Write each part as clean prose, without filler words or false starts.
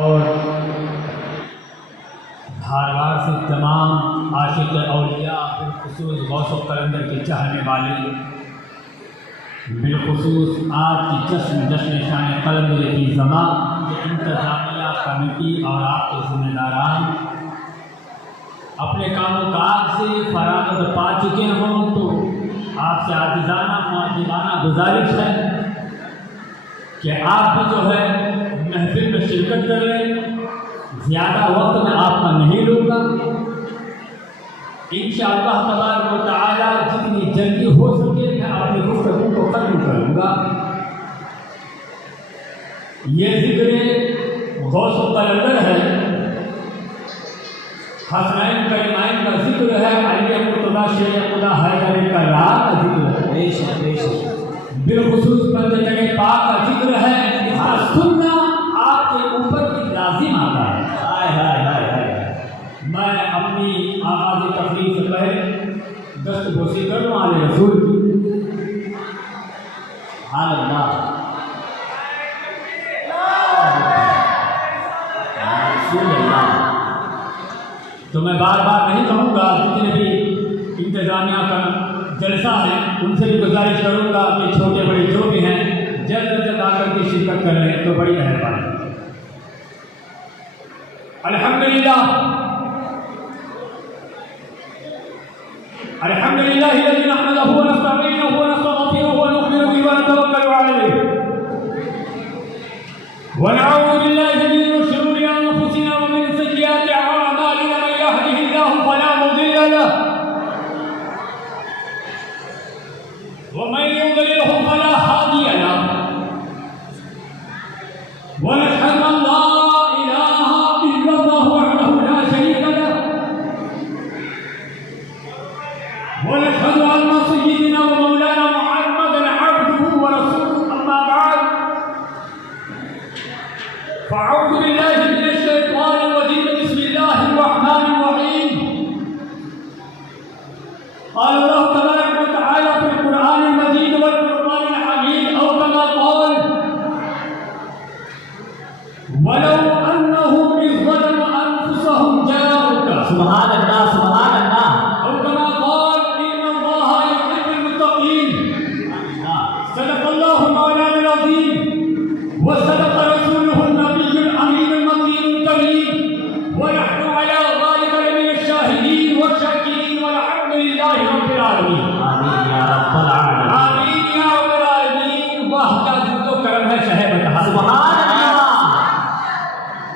और धारवाड़ से तमाम आशिक औलिया बिलखुसूस गौस कलंदर के चाहने वाले, बिलखुसूस आज की जश्न शान कलंदर की ज़मा के इंतज़ामिया कमेटी और आपके ज़िम्मेदारान अपने कामों काज से फरागत पा चुके हों तो आपसे आजिज़ाना मुअद्दिबाना गुजारिश है कि आप भी जो है महफिल में शिरकत करें। ज़्यादा वक्त मैं आपका नहीं लूँगा, इंशाअल्लाह तबारक व तआला जितनी जल्दी हो सके मैं अपनी गुफ्तगू को खत्म करूँगा। ये ज़िक्र गौस कलंदर है, हसनैन करीमैन का जिक्र है, अली मुर्तज़ा शेख खुदा हैदर करार का जिक्र है, बिलखुसूस पंजतने पाक का जिक्र है। इसका सुनना आपके ऊपर भी लाजिम आता है। मैं अपनी आगाज़ तकरीर से पहले दस्तबोसी करूँ आले रसूल की। तो मैं बार बार नहीं कहूँगा, जितने भी इंतज़ामिया का जलसा है उनसे भी गुजारिश करूँगा कि छोटे बड़े जो भी हैं जल्द से आकर के शिरकत कर रहे हैं तो बड़ी मेहरबानी। अल्हम्दुलिल्लाह अल्हम्दुलिल्लाह अल्लज़ी नहमदुहु व नस्तईनुहु व नस्तगफिरुहु व नु'मिनु बिही व नतवक्कलु अलैहि व नऊज़ु बिल्लाहि मिन शुरूरि अंफुसिना व मिन सय्यिआति अअमालिना मन यहदिहिल्लाहु फला मुदिल्ल लहु व मन युद्लिलहु फला हादिय लहु व नशहदु अन ला इलाहा इल्लल्लाहु वहदहु ला शरीका लहु व नशहदु अन्न सय्यिदना व मौलाना मुहम्मदन अब्दुहु व रसूलुहु अम्मा बअद फ़अऊज़ु बिल्लाहि मिनश शैतानिर रजीम बिस्मिल्लाहिर रहमानिर रहीम। क़ाल अल्लाहु तबारक व तआला फ़िल क़ुरआनिल मजीद वल फ़ुरक़ानिल हमीद औ कमा क़ाल वलौ अन्नहुम इज़ ज़लमू अनफुसहुम जाऊका सुभान अल्लाह औ कमा क़ाल इन्नल्लाहा युहिब्बुल मुत्तक़ीन। सदक़ल्लाहु मौलाना अज़ीम व सदक़ रसूलुहु नबियुल अमीनुल मकीनुल करीम व नहनु अला ज़ालिका लमिनश शाहिदीन व शाकिरीन वल्हम्दुलिल्लाहि रब्बिल आलमीन। आमीन या रब्बल आलमीन, आमीन या रब्बल आलमीन। वाह क्या जुदो करम है शहे बता सुभान अल्लाह।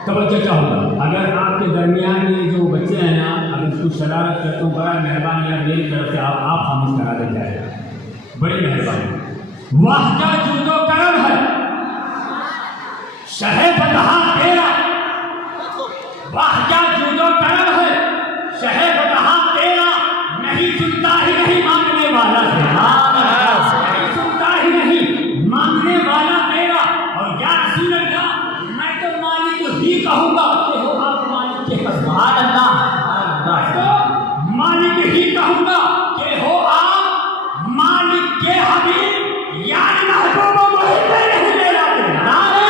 तवज्जो चाहूँगा, अगर आपके दरमियान ये जो बच्चे हैं ना, अगर उसको शरारत करते हो बड़ा मेहरबानी है मेरी तरफ से आप खामोश करा दे जाएगा, बड़ी मेहरबानी। वाह क्या जुदो करम है शहे बता तेरा, वाह क्या जुदो करम है शहे बता तेरा, नहीं सुनता ही नहीं मांगने वाला तेरा, नहीं सुनता ही नहीं मांगने वाला तेरा। और क्या रसूल अल्लाह, मैं तो मालिक ही कहूँगा कि हो आप मालिक के सुभान अल्लाह, तो मालिक ही कहूँगा कि हो आप मालिक के हबीब यानी महबूब मुहिब नहीं मेरा तेरा। नारे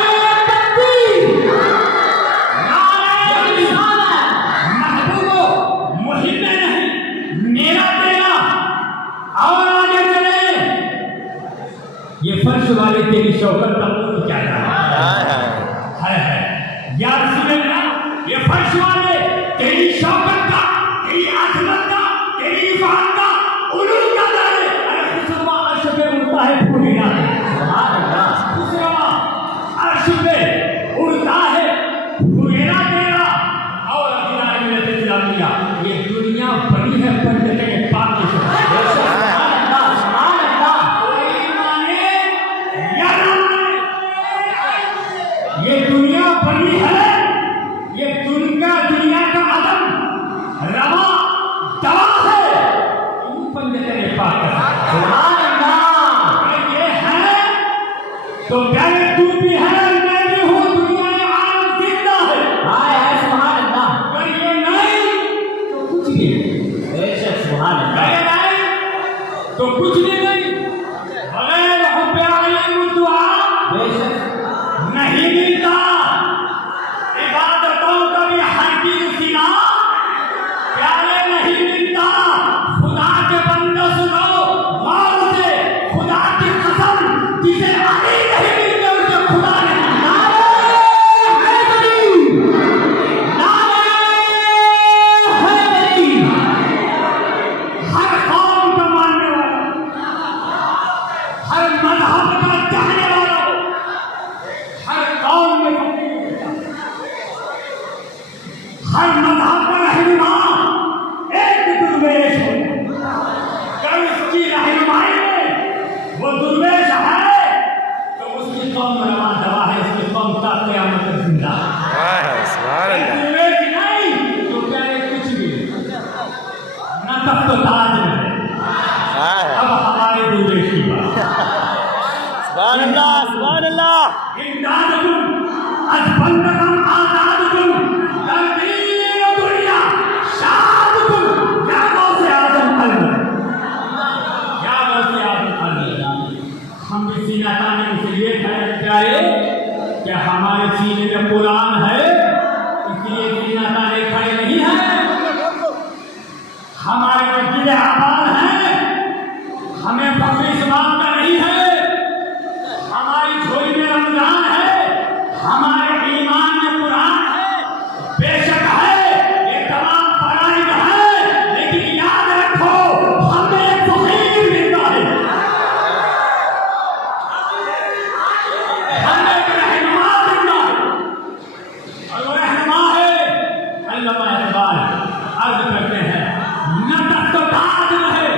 तकबीर, नारे रिसालत, महबूब मुहिब नहीं मेरा तेरा। और आगे चले, ये फर्श वाले तेरी शौकत का मुझे क्या है या रसूल अल्लाह, ये फर्श वाले तेरी शौकत का, तेरी अज़मत का, तेरी इफ़ात का, उलूम का दारे। अरे खुशनुमा अर्श पे उड़ता है फूल ना, सुभान अल्लाह, खुशनुमा अर्श पे उड़ता है फूलेना तेरा। और अज़ीज़ान मिल्लत इस्लामिया, ये दुनिया बड़ी है पंडित के पाक के ये दुनिया बड़ी है, ये दुनिया का आदम रवा दवा है पंडित पाक सुभान अल्लाह। ये है तो प्यारे तू भी है, मैं भी हूँ, दुनिया में आलम जिंदा है। हाय है सुभान अल्लाह। अगर ये नहीं तो कुछ भी बेशक सुभान अल्लाह, नहीं तो कुछ भी नहीं। बगैर हुब्बे आलिम दुआ बेशक नहीं मिलता। में कुरान है, इसलिए बिना तारे खड़े नहीं है। हमारे मस्जिद आबाद है, हमें फख्र इस बात का नहीं है। हमारी झोली में रमजान है, हमारे ईमान में कुरान है। बेशक है ये तमाम फराइज है, लेकिन याद रखो हमें एक फकीर मिलता है, हमें एक रहनुमा मिलता है, और वो रहनुमा है अल्लामा इकबाल। अर्ज करते हैं न तक तो ताज रहे,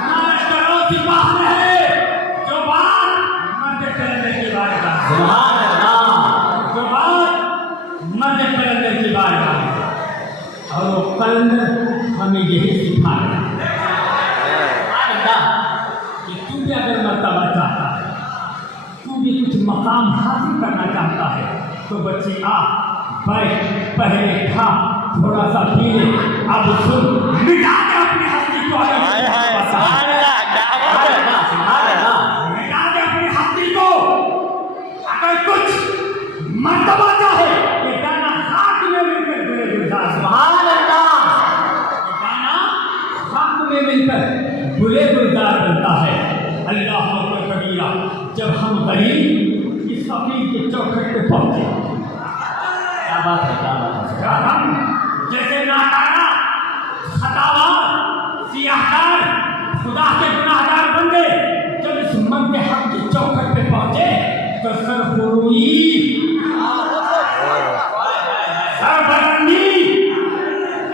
न लश्करों सिपाह रहे, जो बात मर्द कलंदर की बात का, सुभान अल्लाह, जो बात मर्द कलंदर की बात का, और वो कलंदर हमें यही सिखा रहा है कि तू भी अगर मर्तबा चाहता है, तू भी कुछ मकाम हासिल करना चाहता है, तो बच्ची आ बैठ, पहले खा, थोड़ा सा पी ले, अब सुन, मिटा दे अपनी हस्ती को, मिटा दे अपनी हस्ती को। अगर कुछ मर्तबा चाहे ये दाना खाक में मिलकर बुरे गुलजार, सुभान अल्लाह, ये दाना खाक में मिलकर बुरे गुलजार बनता है। अल्लाह अकबर कबीरा। जब हम गरीब इस फकीर के चौखट पे पहुंचे, क्या बात है, क्या बात है, क्या हम जैसे नाकारा, खतावार, सियाहकार, खुदा के गुनाहगार बन गए। जब इस मंद हक के चौखट पे पहुंचे तो सरफुरुई, सरबलंदी,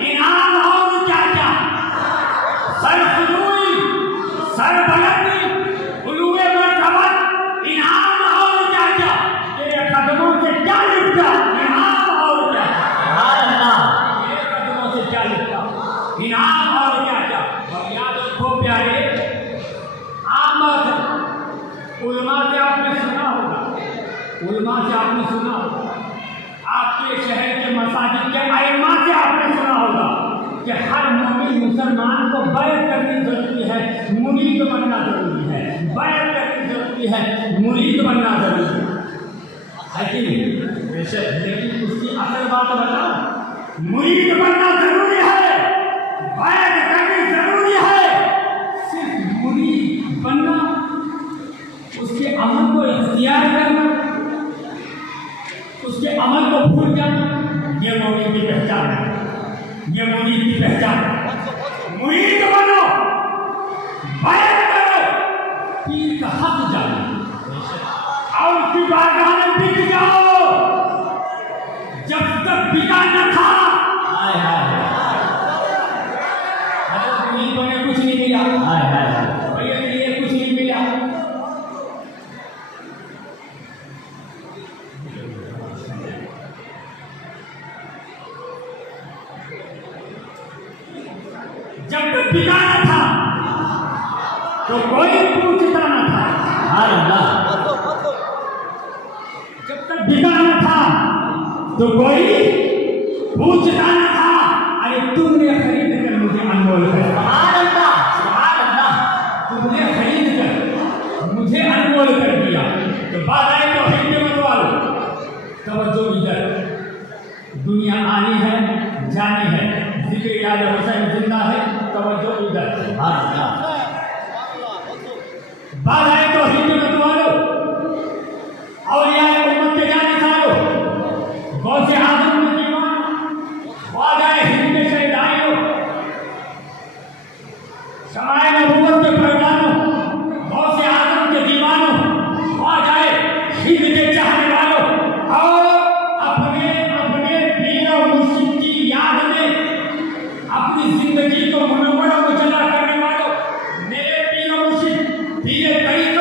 इनाम और क्या क्या, सरफुरुई, सरबलंदी, उलूए मर्तबत, इनाम और क्या क्या, तेरे कदमों से क्या लिखता, इनाम और क्या क्या लिखता, इनाम और क्या क्या। और याद रखो प्यारे, आम बात है, उलमा से आपने सुना होगा, उलमा से आपने सुना होगा, आपके शहर के मसाजिद के आइमा से आपने सुना होगा कि हर मोमिन मुसलमान को बैत करनी जरूरी है, मुरीद बनना जरूरी है, बैत करनी जरूरी है, मुरीद बनना जरूरी है कि नहीं? बेशक, लेकिन उसकी असल बात बताओ, मुरीद बनना जरूरी है, बैत करनी जरूरी है। सिर्फ मुरीद बनना, उसके अमल को इख्तियार करना, उसके अमल को भूल जाना, ये मुरीद की पहचान है, ये मुरीद की पहचान है। मुरीद बनो, बैत करो, पीर का हक जानो, और उसकी बारगाह में बिक जाओ। जब तक बिका न था, कुछ नहीं मिला, भैया ये कुछ नहीं मिला। जब तक बिका न था तो कोई पूछता न था, जब तक बिका न था तो कोई पूछता न था। अरे तुमने खरीद कर मुझे अनमोल कर, तुमने खरीद कर मुझे अनमोल कर दिया, तो बात आए तो हिंदी मत वालो। तवज्जो इधर, दुनिया आनी है जानी है, जिक्र याद हुसैन जिंदा है, तवज्जो इधर। बात आए तो हिंदी मत वालो, और यार उम्मत के जाने खाओ, गौसे आजम में दीवान, वाजाए हिंद में शहीदाइयों, समाए नबूवत के परवानों, गौसे आजम के दीवानों, वाजाए हिंद के चाहने वालों, और अपने अपने पीर और मुर्शिद की याद में अपनी जिंदगी को मुनव्वर और मुजल्ला करने वालों, मेरे पीर और मुर्शिद पीर तरीका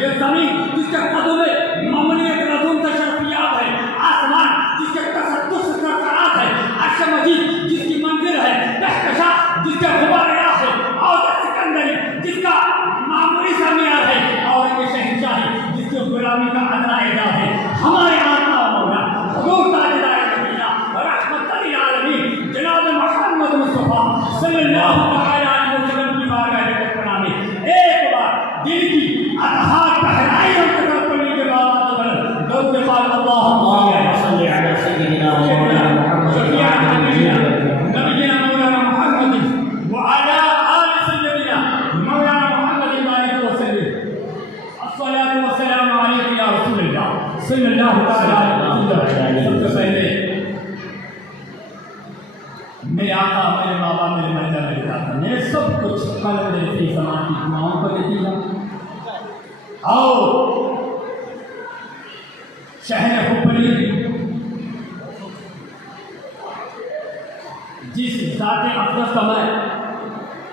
ये जमीन जिसके कदम में ममलियत रसूल तशरीफियात है, आसमान जिसके तसद्दुस सरकरात है, अर्श मजीद जिसकी मंजिल है, कहकशा जिसके गुबारात है, और सिकंदरी जिसका मामूली सा मियार है, और ये शहंशाही जिसकी गुलामी का अदना एदा है। हमारे आका मौला हुजूर ताजदार मदीना रहमतुल लिल आलमीन जनाब मोहम्मद मुस्तफा सल्लल्लाहु अलैहि वसल्लम की बारगाह में प्रणाम। एक बार दिल की अतहा गहराई और तकल्लुम के बाद दौड़ के बाद अल्लाहुम्मा सल्ली अला सय्यिदिना मौलाना मुहम्मद नबीना मौलाना मुहम्मद व अला आलि सय्यिदिना मौलाना मुहम्मद वालिहि वसल्लम। अस्सलातु वस्सलामु अलैका या रसूलल्लाह सल्लल्लाहु अलैहि वसल्लम। सबसे पहले मेरे आका, मेरे बाबा, मेरे मर्जा, मेरे दादा, मेरे सब कुछ कल देती समाज की दुआओं को देती है। और शहर हुबली जिस जाते अपना समय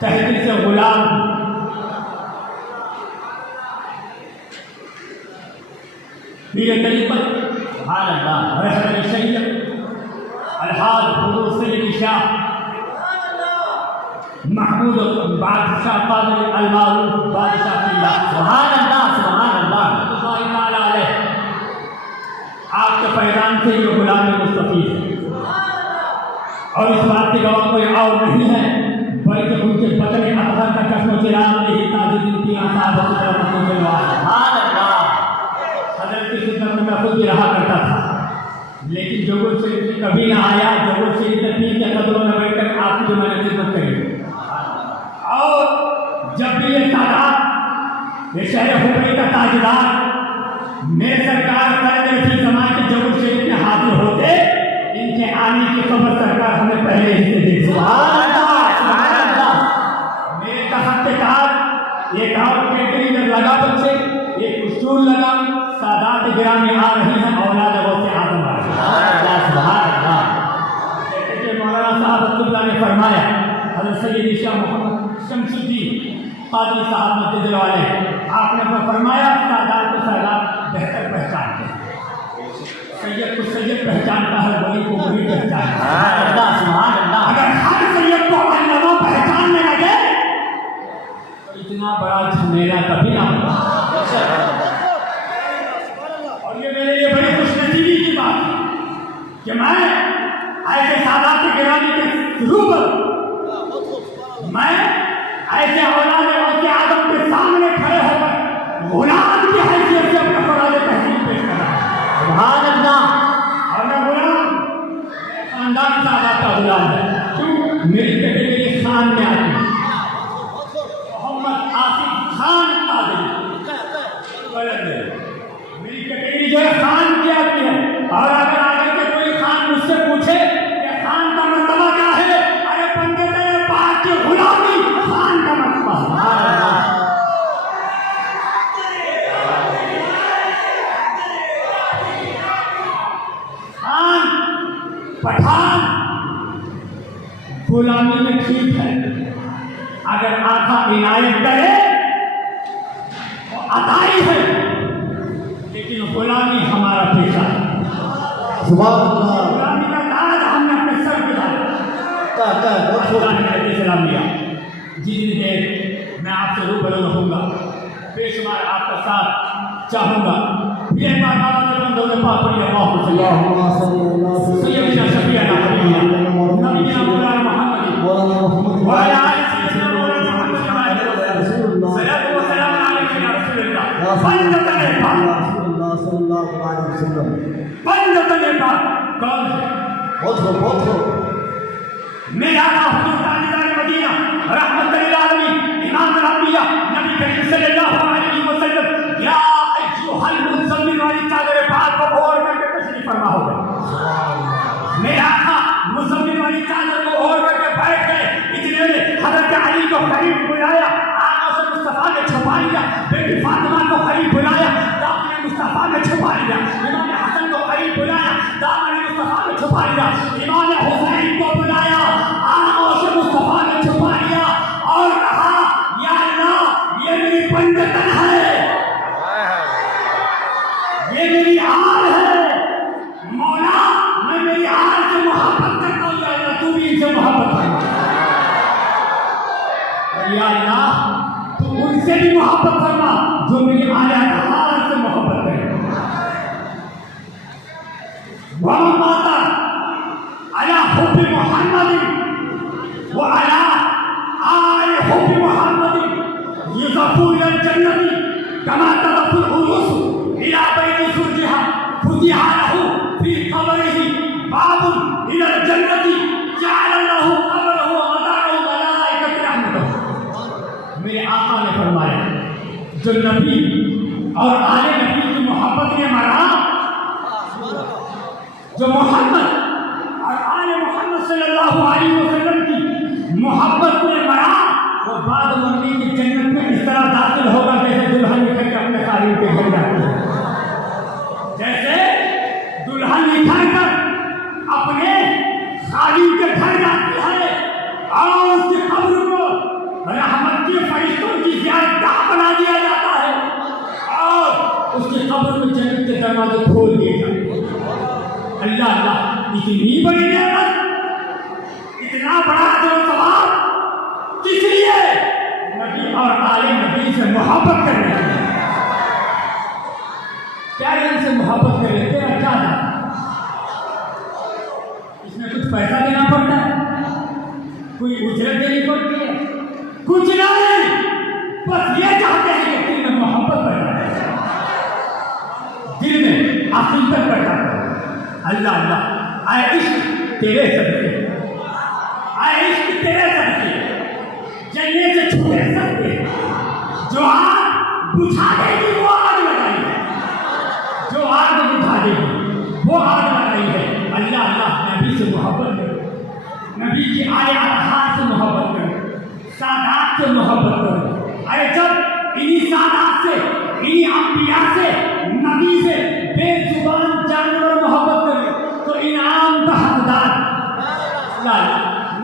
तहरीर से गुलाम पीर तरीक़त रहमत शरीयत अलहाज हुजूर सैयद शाह महमूद बादशाह कादिर अलमारूफ बादशाह किला सुभान अल्लाह आपके पैगाम से ये गुलाम मुस्तफ़ी है। और इस बात की गवाह कोई और नहीं है बल्कि उनके बदले अतहर का चश्म चिराग नहीं ताजुद्दीन की आसाद हजरत की खिदमत में खुद ही रहा करता था, लेकिन जोगुल शरीफ में कभी ना आया। जोगुल शरीफ में पीर के कदमों में बैठकर आपकी जो मैंने खिदमत करी। और जब भी ये तादाद ये शहर हुबली का ताजदार मेरे सरकार कर समाज के जोगुल शरीफ में हाजिर होते, इनके आने की खबर सरकार हमें पहले ही से दी। मेरे तहत एक और कैटरिंग लगा, बच्चे एक स्टूल लगा, सादात गिरामी आ रही हैं, औलाद से आदम आ रही है। मौलाना साहब अब्दुल्ला ने फरमाया, हज़रत सैयद शाह मोहम्मद शमसुद्दीन कादरी साहब मदद वाले, आपने फरमाया सादात को सादात बेहतर पहचानते हैं, सैयद को सैयद पहचानता है, वली को वली पहचानता है। अगर हर सैयद को अल्लाह पहचानने लगे तो इतना बड़ा झमेला कभी ना होगा। और ये मेरे लिए बड़ी खुशनसीबी की बात है कि मैं ऐसे सादात गिरामी के रूबरू, मैं ऐसे औलाद के आदम के सामने खड़े होकर गुलाम की हैसियत से अपना फराज़ तहसीन पेश कर रहा हूं। सुभान अल्लाह। और मैं गुलाम खानदान सादात का गुलाम है। क्यों? मेरी कैटेगरी खान में आती है। मोहम्मद आसिफ खान कादरी मेरी कैटेगरी जो है खान की आती है। और अगर आगे के कोई खान मुझसे पूछे कि खान का मर्तबा क्या है, अरे बंदे तेरे पाक की गुलामी खान का मर्तबा। खान पठान गुलामी में ठीक है, अगर आका इनायत करे तो अदाई है, लेकिन गुलामी हमारा पेशा है। गुलामी का ताज हमने अपने सर पे डाला। सलाम लिया। जितनी देर मैं आपसे रूबरू रहूँगा, बेशुमार आपका साथ चाहूँगा। ये बात बंदों में पाप पड़ी सैयदना शफीअना हबीबना नबीना मौलाना मुहम्मद व अला आलिहि सय्यिदना मौलाना मुहम्मद सल्लल्लाहु अलैहि वसल्लम। कौन है? मेरा हुजूर ताजदार मदीना रहमतुल लिल आलमीन इमाम अल-अंबिया नबी करीम सल्लल्लाहु अलैहि वसल्लम या अय्युहल मुज़म्मिल वाली चादर पाक को ओढ़ करके तशरीफ फरमा हो गए। मेरा आका मुज़म्मिल वाली चादर को ओढ़ करके बैठ गए। इतने में हज़रत अली को करीब बुलाया, आका से मुस्तफा ने छुपा लिया। बेटी फातिमा को करीब बुलाया, दामन मुस्तफा ने छुपा लिया। इमाम हसन को करीब बुलाया, दामन मुस्तफा ने छुपा लिया। इमाम हुसैन को बुलाया, आका से मुस्तफा ने छुपा लिया और कहा, या अल्लाह ये मेरी पंडित जो मेरी आया से मोहब्बत करें। वह माता अला हुब्बी मोहम्मद व अला आल हुब्बी मोहम्मद युज़फ़ू इलल जन्नति कमा तज़फ़ुल उरूस इला बैति ज़ुरजिहा फुतिहा लहू फी क़ब्रिही बाबुन इलल जन्नति जअल लहू क़ब्रहु व मज़ारहु मलाइकतु रहमतुहु। मेरे आका ने फरमाया जो नबी और आले नबी की मोहब्बत में मरा, जो मोहम्मद और आले मोहम्मद सल्लल्लाहु अलैहि वसल्लम की मोहब्बत में मरा, वो बाद मरने की जन्नत में इस तरह दाखिल होगा जैसे दुल्हन निकल के अपने कारीन के घर जाती है। जैसे दुल्हन निकल कर अपने कारीन के घर जाती है और उसकी कब्र को रहमत के फरिश्तों की ज़ियारतगाह बना दिया जाता है और उसकी कब्र में जन्नत के दरवाजे खोल दिए जाते हैं। अल्लाह अल्लाह, इतनी बड़ी नेमत, इतना बड़ा जो सवाब किस लिए? नबी और आले नबी से मोहब्बत करने के लिए। प्यारे से मोहब्बत कर लेते हैं, क्या था इसमें कुछ पैसा देना पड़ता है, कोई उजरत देनी पड़ती है, कुछ नहीं, बस ये चाहते हैं कि दिल में मोहब्बत पैदा है, दिल में अकीदत पैदा है। अल्लाह अल्लाह, आए इश्क तेरे सदके, आए इश्क तेरे सदके, जन्नत से छूटे सदके, जो आग बुझा देगी वो आग लगाई है, जो आग बुझा देगी वो आग लगाई है। अल्लाह अल्लाह, नबी से मोहब्बत करो, नबी की आले अतहार से मोहब्बत करो, सादात से मोहब्बत करो। अरे जब इन्हीं सादात से, इन्हीं अंबिया से, नबी से बेजुबान जानवर मोहब्बत करें तो इनाम का हकदार।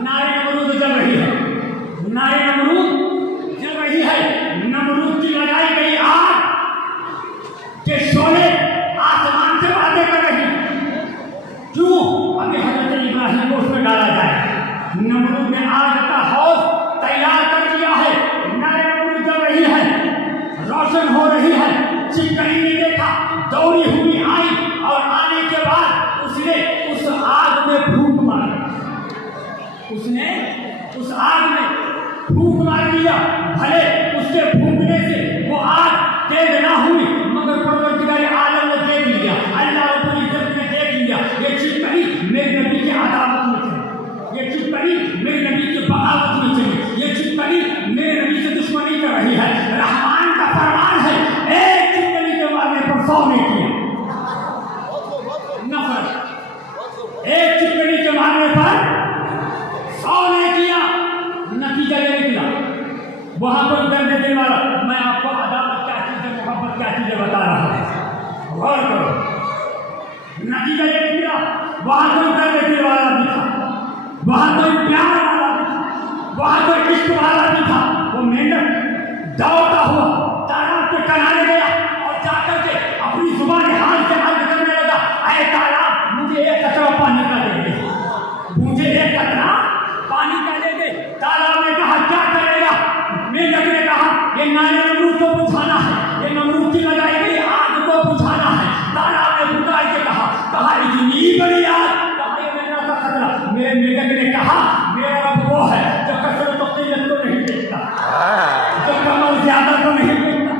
नारे नमरूद जल रही है, नारे नमरूद जल रही है, नमरूद की लगाई गई आग के शोले आसमान से बातें कर रही। क्यों? अभी हज़रत इब्राहिम को उसमें डाला जाए। नमरूद ने आग का हौज तैयार कर दिया है, नारे नमरूद जल रही है, रोशन हो रही है। चिकनी ने देखा, दौड़ी हुई आई और आने के बाद उसने उस आग में फूंक मारा, उसने उस आग में फूंक मार दिया। भले उसके फूंकने से वो आग तेज ना हुई, मगर परवरदिगार आलम ने देख लिया, अल्लाह रब्बुल इज्जत ने देख लिया, ये चिकनी मेरे नबी की अदावत में चली, ये चिकनी मेरे नबी की बगावत में चली, ये चिकनी मेरे नबी से दुश्मनी कर रही है। रहमान का फरमान है, एक चिकनी के मारने पर 100 ने किया नफरत, एक चिकनी के मारने पर 100 ने किया। नतीजा ये निकला, वहां पर दर्द देने वाला, मैं आपको अदालत क्या चीज है, मोहब्बत क्या चीज है बता रहा हूं, गौर करो। नतीजा ये निकला, वहां तो दर्द देने वाला भी था, वहां तो प्यार वाला भी था, वहां तो इश्क वाला भी था। वो मेंढक दौड़ता हुआ तालाब के किनारे गया और जाकर के अपनी जुबान हाल से अर्ज करने लगा, ऐ तालाब मुझे एक कतरा पानी का दे दे, मुझे एक कतरा पानी का दे दे। तालाब ने कहा क्या करेगा? मेंढक ने कहा ये नारे नमरूद को बुझाना है, ये नमरूद की लगाई गई आग को बुझाना है। तालाब ने पुकार के कहा इतनी बड़ी आग, कहा ये मेरा का खतरा। मेरे मेंढक ने कहा मेरा रब वो है जो कसरत और किल्लत को नहीं देखता, जो कम और ज्यादा को नहीं देखता,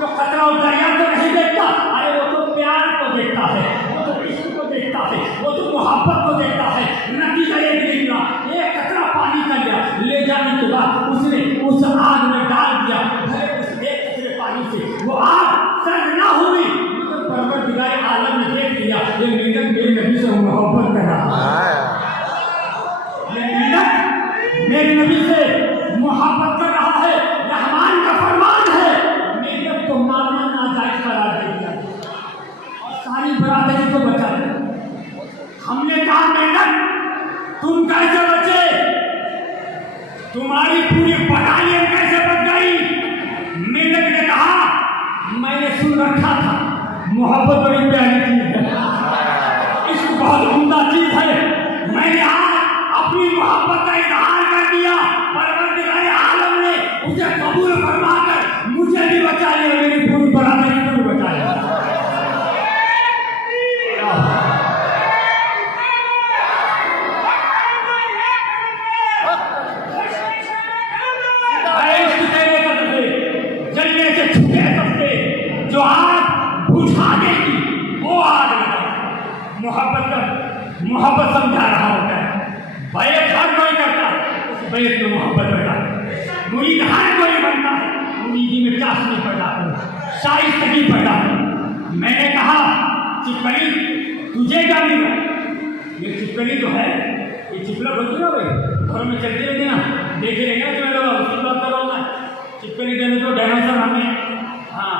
जो खतरा और दरिया को नहीं देखता। अरे वो तो प्यार को देखता है, वो तो इश्क को देखता है, वो तो मोहब्बत को देखता है। नतीजा ये निकला, एक कतरा पानी का लिया, ले जाने के बाद उसने उस आग में डाल दिया। भले उस एक कतरे पानी से वो आग सर्द ना हुई, मगर परवरदिगार आलम ने देख लिया ये मेंढक मेरे नबी से मोहब्बत कर रहा है, ये मेंढक मेरे नबी से मोहब्बत कर रहा है। रहमान का फरमान है, मेंढक को मारना नाजायज करार दे दिया और सारी बरादरी को बचा दिया। हमने कहा मेंढक तुम कैसे बचे, तुम्हारी पूरी बटालियन कैसे बच गई? मेंढक ने कहा मैंने सुन रखा था मोहब्बत बड़ी प्यारी चीज है, इसको बहुत उम्दा चीज है, मैंने आज अपनी मोहब्बत का इजहार कर दिया। परवरदिगार आलम ने उसे कबूल फरमाकर मुझे भी बचा लिया, मेरी पूरी बरादरी को भी बचा लिया। जलने से छुटे सकते जो आग बुझा देगी वो आग मोहब्बत समझा रहा होता है। बैत हर कोई करता, उस बैत में मोहब्बत पैदा, मुरीद हर कोई बनता है, मुरीदी में चाशनी पैदा हो, शाइस्तगी पैदा हो। मैंने कहा चिपकली तुझे क्या मिला? ये चिपकली जो है ये चिपला बंद ना भाई, घर में चलते रहते ना, देखे रहेंगे जो मैं उसकी बात कर रहा हूँ मैं। चिपकली देने तो डायनासोर हमें, हाँ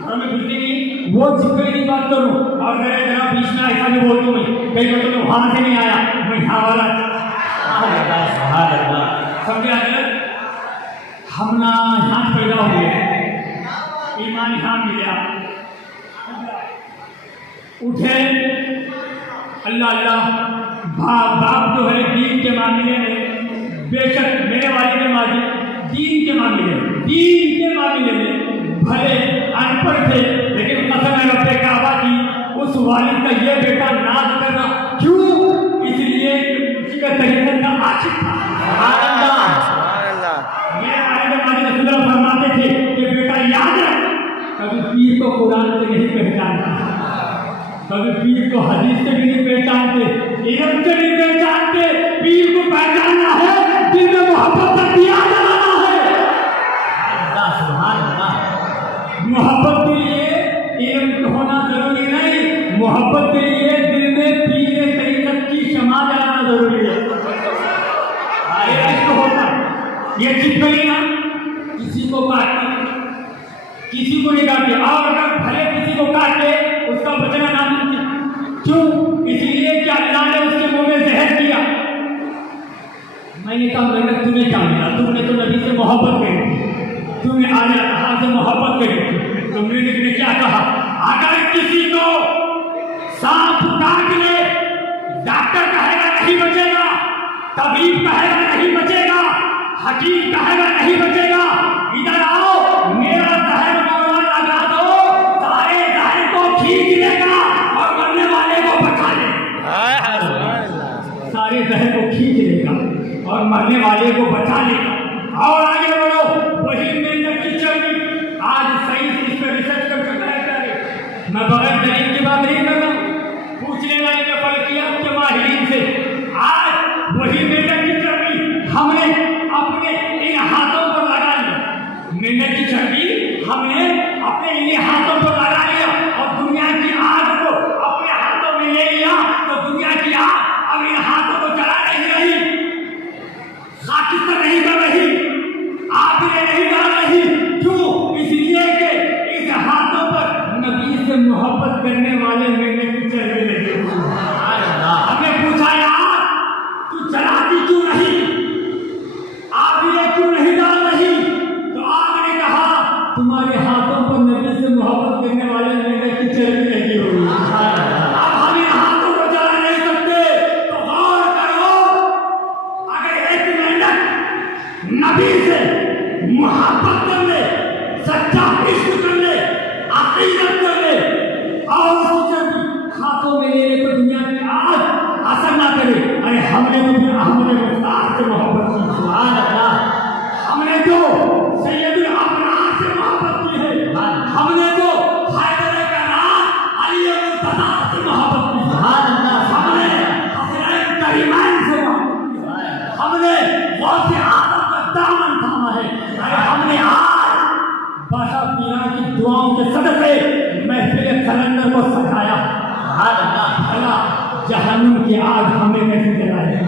घर में फिरती नहीं, वो चिपकली की बात करूँ। और मेरे जरा बीच में ऐसा भी बोलता हूँ कहीं तो मैं वहाँ से नहीं आया, मैं यहाँ वाला समझे। हम ना यहाँ पैदा हो गए, ईमान यहाँ मिला, उठे अल्लाह अल्लाह। बाप जो है दीन के मामले में, बेशक मेरे वाले के मामले दीन के मामले में भले अनपढ़ थे, लेकिन कसम है रब्बे काबा की उस वालिद का ये बेटा नाज करना क्यों? इसलिए उसका तरीका का आशिक था। मेरे वालिद रसूलुल्लाह फरमाते थे कि बेटा याद रख, कभी पीर को कुरान से नहीं पहचानता, कभी पीर को हदीस से भी नहीं पहचानते, इल्म से नहीं पहचानते। पीर को पहचानना है, दिल में मोहब्बत का दिया जलाना है। मोहब्बत के लिए इल्म होना जरूरी नहीं, मोहब्बत के लिए दिल में पीर तरीक़त की शमा जलाना जरूरी है। इसको होता ये चिपकली ना किसी को काटती, किसी को नहीं काटती, और अगर भले किसी को काटे उसका बचना नामुमकिन। क्यों? इसलिए कि अल्लाह ने उसके मुंह में जहर दिया। मैंने कहा मैंने तुम्हें क्या मिला? तुमने तो नबी से मोहब्बत करी, तुमने आलिया कहा से मोहब्बत करी, तुमने ने क्या कहा? अगर किसी को सांप काट ले, डॉक्टर कहेगा नहीं बचेगा, तबीब कहेगा नहीं बचेगा, हकीम कहेगा नहीं बचेगा, इधर आओ मेरा जहर मौला लगा दो, सारे जहर को खींच लेगा और मरने वाले को बचा ले। सारे जहर को खींच लेगा और मरने वाले को बचा लेगा। और आगे बढ़ो, वही मेहनत की चर्बी। आज साइंस इस पर रिसर्च कर चुका है। मैं बगैर दलील की बात नहीं कर रहा हूँ, पूछने वाले ने फल्कियात के माहिरीन से। आज वही मेहनत की चर्बी हमने अपने इन हाथों पर लगा लिया, मेहनत की चर्बी हमने अपने इन हाथों पर लगा लिया और दुनिया की आग को अपने हाथों में ले लिया। तो दुनिया की आग अब इन हाथों को जला नहीं रही, खाकिस नहीं कर रही, आप नहीं डाल रही। क्यों? इसलिए कि इस हाथों पर नबी से मोहब्बत करने वाले मेरे की चर्बी लगी। हमने पूछा यार तू जलाती क्यों नहीं, आप ये क्यों नहीं डाल रही? तो आपने कहा तुम्हारे हाथों पर नबी से मोहब्बत करने वाले मेरे की चर्बी लगी हुई। अब हम इन हाथों को जला नहीं सकते। तो गौर करो, अगर एक मेहनत नबी से मोहब्बत कर ले, सच्चा इश्क कर ले, अकीदत कर ले और हाथों में ले ले तो दुनिया में आज असर ना करे। अरे हमने तो फिर अहमद मुख्तार से मोहब्बत की, सुभान अल्लाह। हमने तो सैयदुल अबरार से मोहब्बत की है, हमने तो हैदर करार अली मुर्तज़ा से मोहब्बत की, सुभान अल्लाह। हमने हसनैन करीमैन से मोहब्बत की, हमने गौसे आज़म का दामन थामा है। अरे हमने आज बादशाह पीरा की दुआओं के सदक़े महफिल कलंदर को सजाया। जहन्नुम की आग हमें कैसे जलाएगी?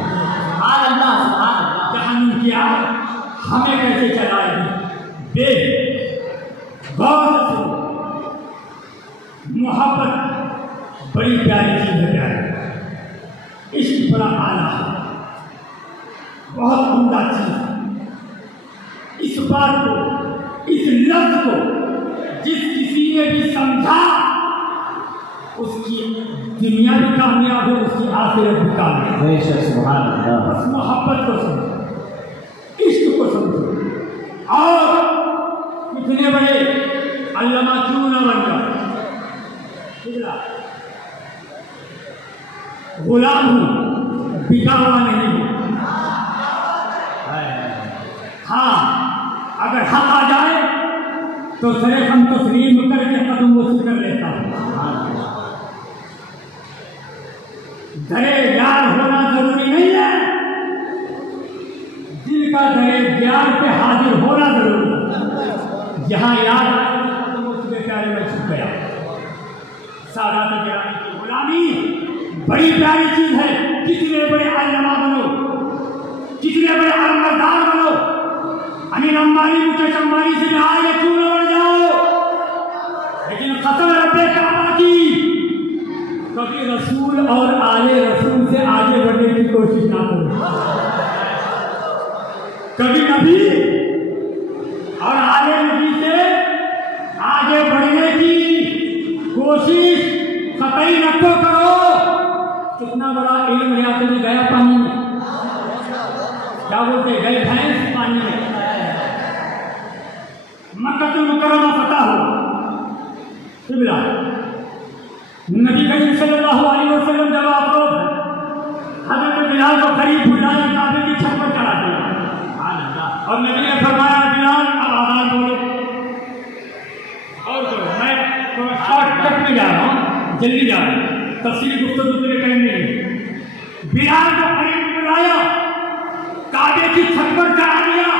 जहन्नुम की आग हमें कैसे जलाएगी? देख गौर से, मोहब्बत बड़ी प्यारी चीज है, प्यारी इश्क बड़ा आला है, बहुत उम्दा चीज। इस बात को, इस लफ्ज को जिस किसी ने भी समझा उसकी दुनिया भी कामयाब है, उसकी आखिरत भी कामयाब है। बस मोहब्बत को समझो, इश्क को समझो और इतने बड़े अल्लामा क्यों न बन जाओ, गुलाम हूं, बिका हुआ नहीं हूं। हाँ, अगर हक आ जाए तो सिर्फ हम तस्लीम करके कदम वसूल कर लेता हूं। दरे यार होना जरूरी नहीं है, दिल का दरे यार पे हाजिर होना जरूरी है। जहां याद आए कदम उसके प्यारे में छुप गया। सादा गिरानी की गुलामी बड़ी प्यारी चीज है। कितने बड़े अल्लामा बनो, कितने बड़े अलमदार बनो, अनिल अंबानी मुकेश अंबानी से आगे क्यों न बढ़ जाओ, लेकिन कसम रब्बे काबा की कभी रसूल और आले रसूल से आगे बढ़ने की कोशिश ना करो। कभी नबी और आले नबी से आगे बढ़ने की कोशिश कतई न तो करो। कितना बड़ा इल्म है, आपने गया पानी में, क्या बोलते गए भैंस पानी में। मक्कातुल मुकर्रमा फतह हो, किबला नबी करीम सल्लल्लाहु अलैहि वसल्लम जब आप लोग हजरत बिलाल को करीब बुलाया, काबे की छत पर चढ़ा दिया और नबी ने फरमाया बिलाल अब आज़ान बोलो। और करो, मैं तो शॉर्टकट में जा रहा हूँ, जल्दी जा रहा हूँ, तफसीली गुफ्तगू मेरे टाइम नहीं। बिलाल को करीब बुलाया, काबे की छत पर चढ़ा दिया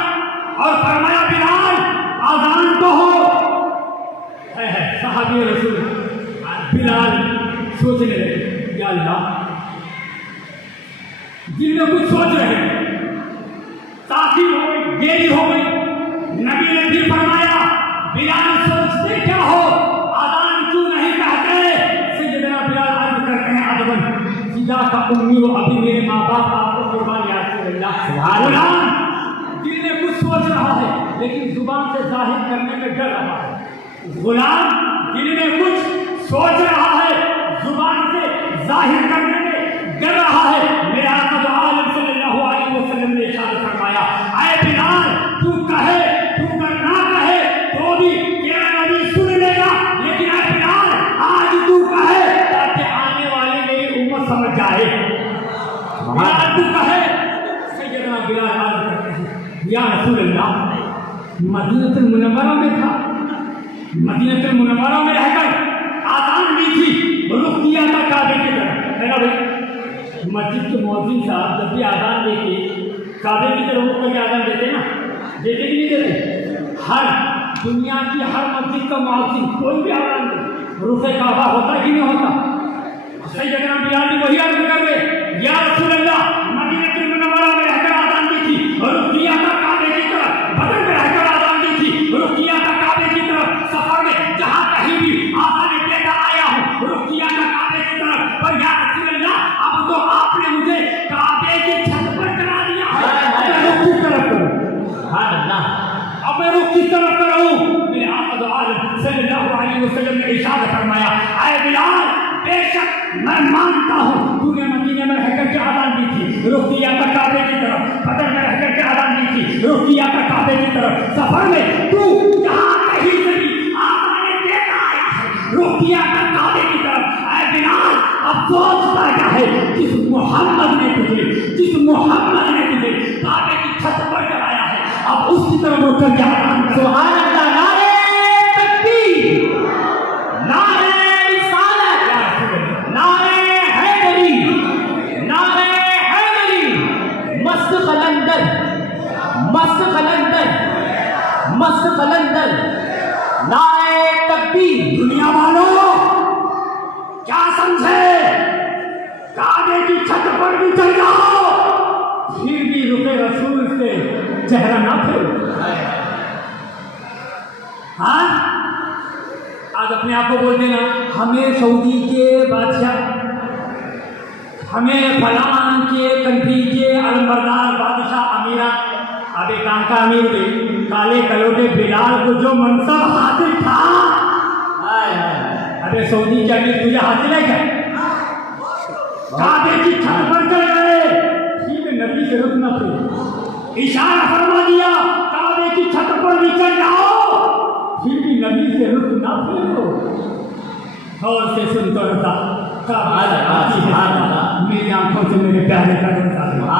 और फरमाया बिलाल आज़ान तो हो। सहाबी रसूल बिलाल सोचने लगे, या अल्लाह, दिल में कुछ सोच रहे, ताकीद हो गई, देरी हो गई। नबी ने भी फरमाया बिलाल सोचते क्या हो, आज़ान क्यों नहीं कहते। सैयदना बिलाल अर्ज़ करते हैं अदबन, सीधा का उम्मी वो अभी मेरे माँ बाप आपको कुर्बान या रसूलल्लाह। दिल में कुछ सोच रहा है लेकिन जुबान से जाहिर करने में डर रहा है। गुलाम दिल में कुछ सोच रहा है, जुबान से जाहिर करने में डर रहा है। मेरे आका तो आलम सल्लल्लाहु अलैहि वसल्लम ने इरशाद फरमाया, ऐ बिलाल तू कहे, तू कर ना कहे तो भी तेरा नबी सुन लेगा, लेकिन ऐ बिलाल आज तू कहे ताकि आने वाली मेरी उम्मत समझ जाए। बिलाल तू कहे। सैयदना बिलाल अर्ज़ करते हैं, या रसूलल्लाह, मदीनतुल मुनव्वरा में था, मदीनतुल मुनव्वरा में रहकर आज़ान दी थी, रुख किया था काबे की तरफ। मेरा भाई मस्जिद के मौज़िन साहब जब भी आज़ान देके काबे की तरफ रुख करके आज़ान देते ना, देते कि नहीं देते। हर दुनिया की हर मस्जिद का मौज़िन कोई भी आज़ान दे, रुखे काबा होता कि नहीं होता। सही जगह बिलाल वही अर्ज़ कर रहे, या रसूलल्लाह, मदीनतुल मुनव्वरा में रहकर आज़ान दी थी, रुख किया था काबे की तरफ। बदर में रहकर आज़ान दी थी, रुख किया था काबे की तरफ। सफर में जहाँ कहीं भी आज़ान देता आया हूँ, रुख किया था काबे की तरफ। पर या रसूलल्लाह, अब तो आपने मुझे काबे की छत पर चढ़ा दिया है, अब मैं रुख किस तरफ करूँ। हाँ अल्लाह, अब मैं रुख किस तरफ करूँ। मेरे आका तो आलम सल्लल्लाहु अलैहि वसल्लम ने इरशाद फरमाया, ऐ बिलाल बेशक मैं मानता हूँ तूने मदीने में रहकर के आज़ान दी थी, रुख किया था काबे की तरफ। बदर में रहकर के आज़ान दी थी, रुख किया था काबे की तरफ। सफर में तू जहाँ कहीं से भी आज़ान देता आया है, रुख किया था काबे की तरफ। ऐ बिलाल अब सोचता क्या है, जिस मोहम्मद ने तुझे काबे की छत पर चढ़ाया है, अब उसकी तरफ उठ कर आज़ान। सुभान अल्लाह, नारे तकबीर, नारे मस्त कलंदर, नारे तकबीर। दुनिया वालों क्या समझे, काबे की छत पर भी चढ़ जाओ, फिर भी रुके रसूल से चेहरा ना फेरो। हाँ, आज अपने आप को बोल देना, हमें सऊदी के बादशाह, हमें फलां के कंट्री के अलमबरदार बादशाह अमीरा, अब एक काम का अमीर थे, काले कलोटे बिलाल को जो मनसब हासिल था, अरे सऊदी के अमीर तुझे हासिल है क्या। काबे की छत पर चढ़ गए, ठीक है, नबी से रुकना थे, इशारा फरमा दिया काबे की छत पर भी चढ़ जाओ, फिर भी नबी से रुख ना फेरो। और से सुन तो रहता मेरी आंखों से मेरे प्यारे का रोजा।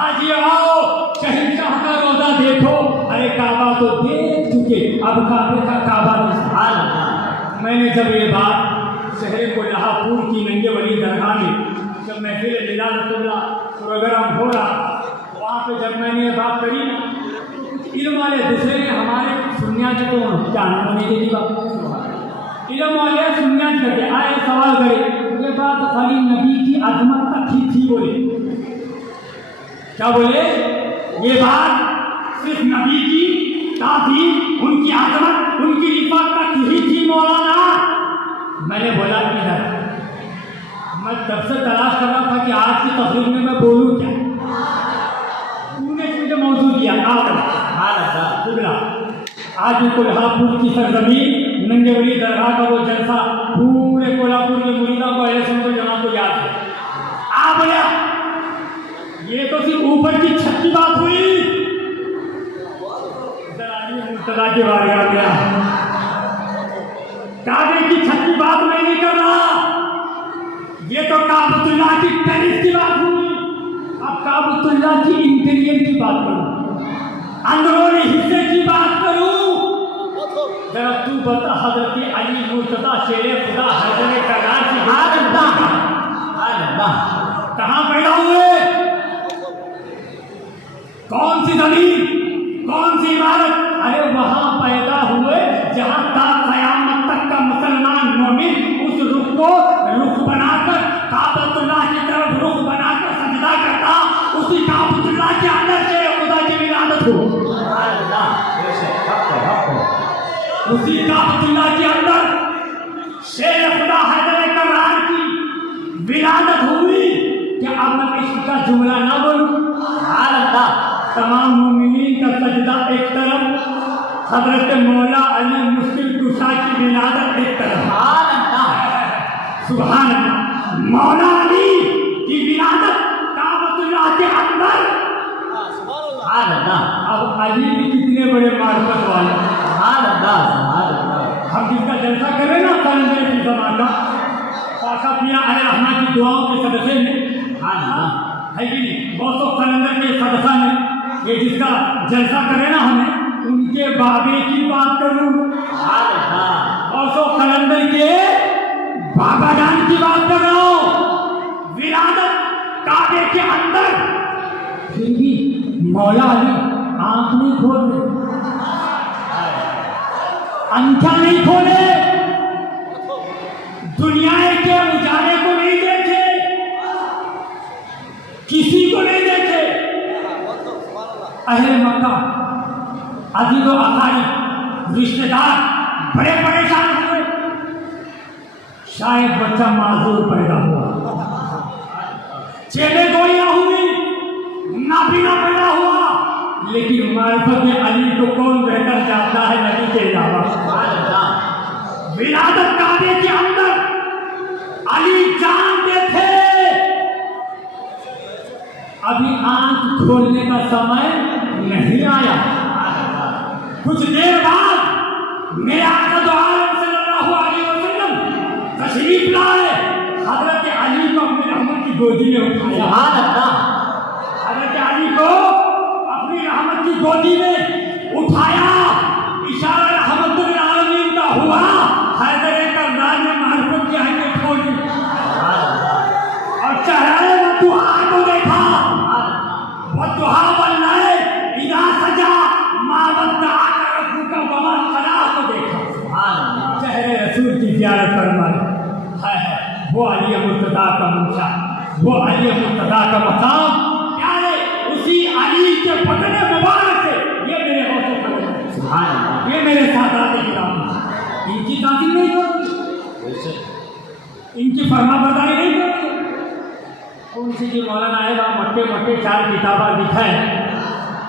आज ये आओ शहंशाह का रोजा देखो। अरे काबा तो देख चुके, अब काबे का काबा नहीं। मैंने जब ये बात शहर को लाहौर की नंगे वाली दरगाह में जब महफिल मिलादुल्लाह प्रोग्राम हो रहा, वहाँ पे जब मैंने ये बात करी, इल्म वाले दूसरे ने हमारे सुनियाज को क्या नाम नहीं देती बात, इल्म वाले सुनियाज करके आए सवाल करे, ये बात खाली नबी की अजमत तक ठीक थी बोले। क्या बोले? ये बात सिर्फ नबी की ताज़ीम, उनकी आज़मत, उनकी रिफ़त तक ही थी मौलाना। मैंने बोला किधर? मैं तब से तलाश कर रहा था कि आज की तकरीर में मैं बोलूँ क्या। तूने मुझे मौजूद किया आज कोल्हापुर की सरजमीन नंगे वाली दरगाह का वो जलसा पूरे कोल्हापुर के मुरीदा को ऐसे को जमा को याद है। आ बोला ये तो सिर्फ ऊपर की छत की बात हुई, मुर्तजा के बारे में आ गया। काबे की छत की बात मैं नहीं कर रहा, ये तो काबतुल्लाह की टेरिस की बात हुई। अब काबतुल्लाह की इंटीरियर की बात करूं, अंदरूनी हिस्से की बात करूं। जरा तू बता हजरत अली मुर्तजा शेर खुदा हैदर करार की कहाँ पैदा हुए? कौन सी जमीन, कौन सी इमारत? अरे वहां पैदा हुए जहां ता कयामत तक का मुसलमान मोमिन उस रुख को रुख बनाकर काबतुल्लाह की तरफ रुख बनाकर सजदा करता, उसी काबतुल्लाह के अंदर से खुदा की विलादत हो। उसी काबतुल्लाह के अंदर शेर खुदा हैदर करार की विलादत हुई। क्या अब मैं इसका जुमला ना बोलूं? तमाम मोमिनीन का सजदा एक तरफ, हजरत मौला अली मुश्किल कुशा की विलादत एक तरफ। सुभान अल्लाह। मौला अली की विलादत काबतुल्लाह के अंदर। अब अली भी कितने बड़े मार्फत वाले। हम जिसका जलसा करें ना कलंदर की जमाना पाशा पिया अरे रहमान की दुआओं के सदस्य में है कि नहीं, बहुत कलंदर के सदस्य में ये जिसका जलसा करे ना हमें उनके बाबे की बात करूं, और कलंदर के बाबा जान की बात कर रहा हूं। विरादत काबे के अंदर, फिर भी मौला अली आंख नहीं खोले, अंधा नहीं खोले, दुनिया के उजाले को नहीं देखे, किसी को नहीं देखे। अहले मक्का अजीज व अकारीब रिश्तेदार बड़े परेशान हुए। शायद बच्चा माजूर पैदा हुआ, चेले गोलियां हुई, नाबीना पैदा हुआ, लेकिन मारिफत अली को कौन बेहतर जानता है नबी के अलावा। विलादत काबे के अंदर अली जानते थे अभी आंख खोलने का समय नहीं आया। कुछ देर बाद मेरे आका दो आलम सल्लल्लाहु अलैहि वसल्लम तशरीफ लाए, हजरत अली को अपनी रहमत की गोदी में उठाया। हजरत अली को अपनी रहमत की गोदी में उठाया, इशारा रहमतुल आलमीन का हुआ। हैदर कररार ने मार्फत की आंखें खोली और चेहरे में दुआ को देखा। दुआ बनाए इदा सजा मावत आकर रब्बुका वमा खला को देखा। चेहरे रसूल की ज़ियारत फरमाई। है वो अली मुर्तज़ा का मंशा, वो अली मुर्तज़ा का मकाम। प्यारे उसी अली के पकड़े मुबारक से ये मेरे हौसले पर, ये मेरे सादात किराम, इनकी ताज़ीम नहीं होती, इनकी फरमाबरदारी नहीं होती। उनसे जो मौलाना आएगा मट्टे मट्टे चार किताबा दिखाए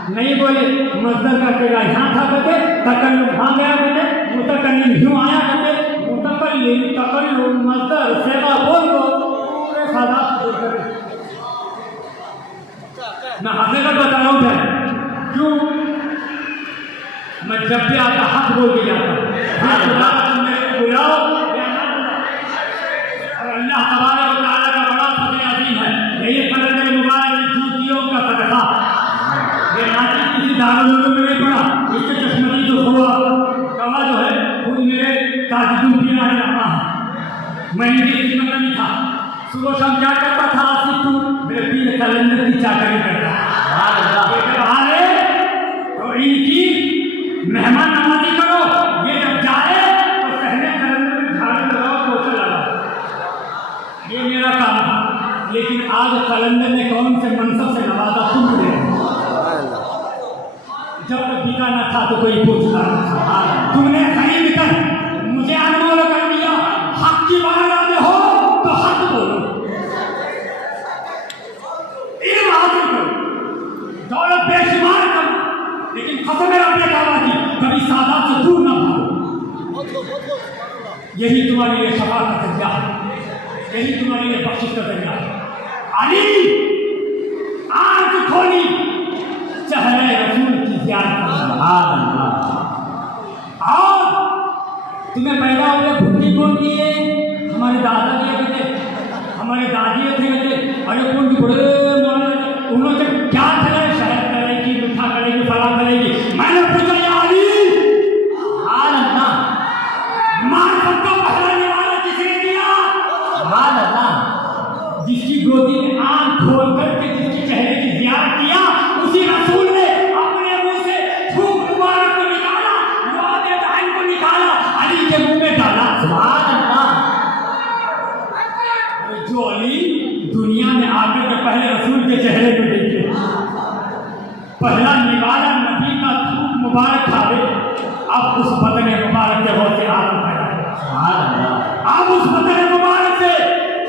नहीं बोले मजदर का केगा यहाँ था कहते, तकल्लुम वहाँ गया कहते, मुतकल्लिम यूँ आया कहते, मुतकल्लिम तकल्लुम मजदर सेवा बोल दो पूरे सादात बोल कर। मैं हकीकत बता रहा हूँ क्यों? मैं जब भी आता हक बोल के जाता मेरे को बुलाओ। और अल्लाह तबारक व तआला का बड़ा फज़ल अज़ीम है। यही कलंदर मुबारक जूतियों का सदका। ये नाती किसी दारुल उलूम में नहीं पड़ा, इसके चश्मती जो हुआ कवा जो है खुद मेरे ताजुद्दीन पीर है रहा है। मैं इनकी खिदमत में था, सुबह शाम क्या करता था, आसिफ तू मेरे पीर कलंदर की चाकरी करता है। तो इनकी मेहमान नवाजी करो, ये जब जाए तो पहले कलंदर में झाड़ू लगाओ, पोछा लगाओ, ये मेरा काम था। लेकिन आज कलंदर ने कौन से मनसब से नवाजा तुमने? जब तक बिका न था तो कोई पूछता न था, तुमने खरीद कर मुझे अनमोल कर दिया। हक की बारगाह में हो तो हक बोलो, इल्म हासिल करो, दौलत बेशुमार करो, लेकिन कसम है अपने काबा की कभी सादा से दूर न भागो। यही तुम्हारे लिए शफा का जरिया है, यही तुम्हारे लिए बख्शिश का जरिया है। अली आंख खोली, चेहरे रसूल की ज़ियारत और तुम्हें पैदा हुए भुट्टी कौन दिए? हमारे दादा दिए थे, हमारे दादी थे। अरे कौन बड़े उन्होंने क्या करे, शहद करेगी, मीठा करेगी, फला करेगी। मैंने पूछा या अली, मार्फत का पहला निवाला किसने दिया? जिसकी गोदी में आंख खोल करके जिसके चेहरे की ज़ियारत किया, उसी रसूल ने अपने मुंह से थूक मुबारक को निकाला, लौटे दाइन को निकाला, अली के मुंह में डाला। सुभान अल्लाह। जो अली दुनिया में आकर के पहले रसूल के चेहरे को देखे, पहला निवाला नबी का थूक मुबारक खावे, अब उस बदन मुबारक के होते आलम पैदा है। अब उस बदन मुबारक से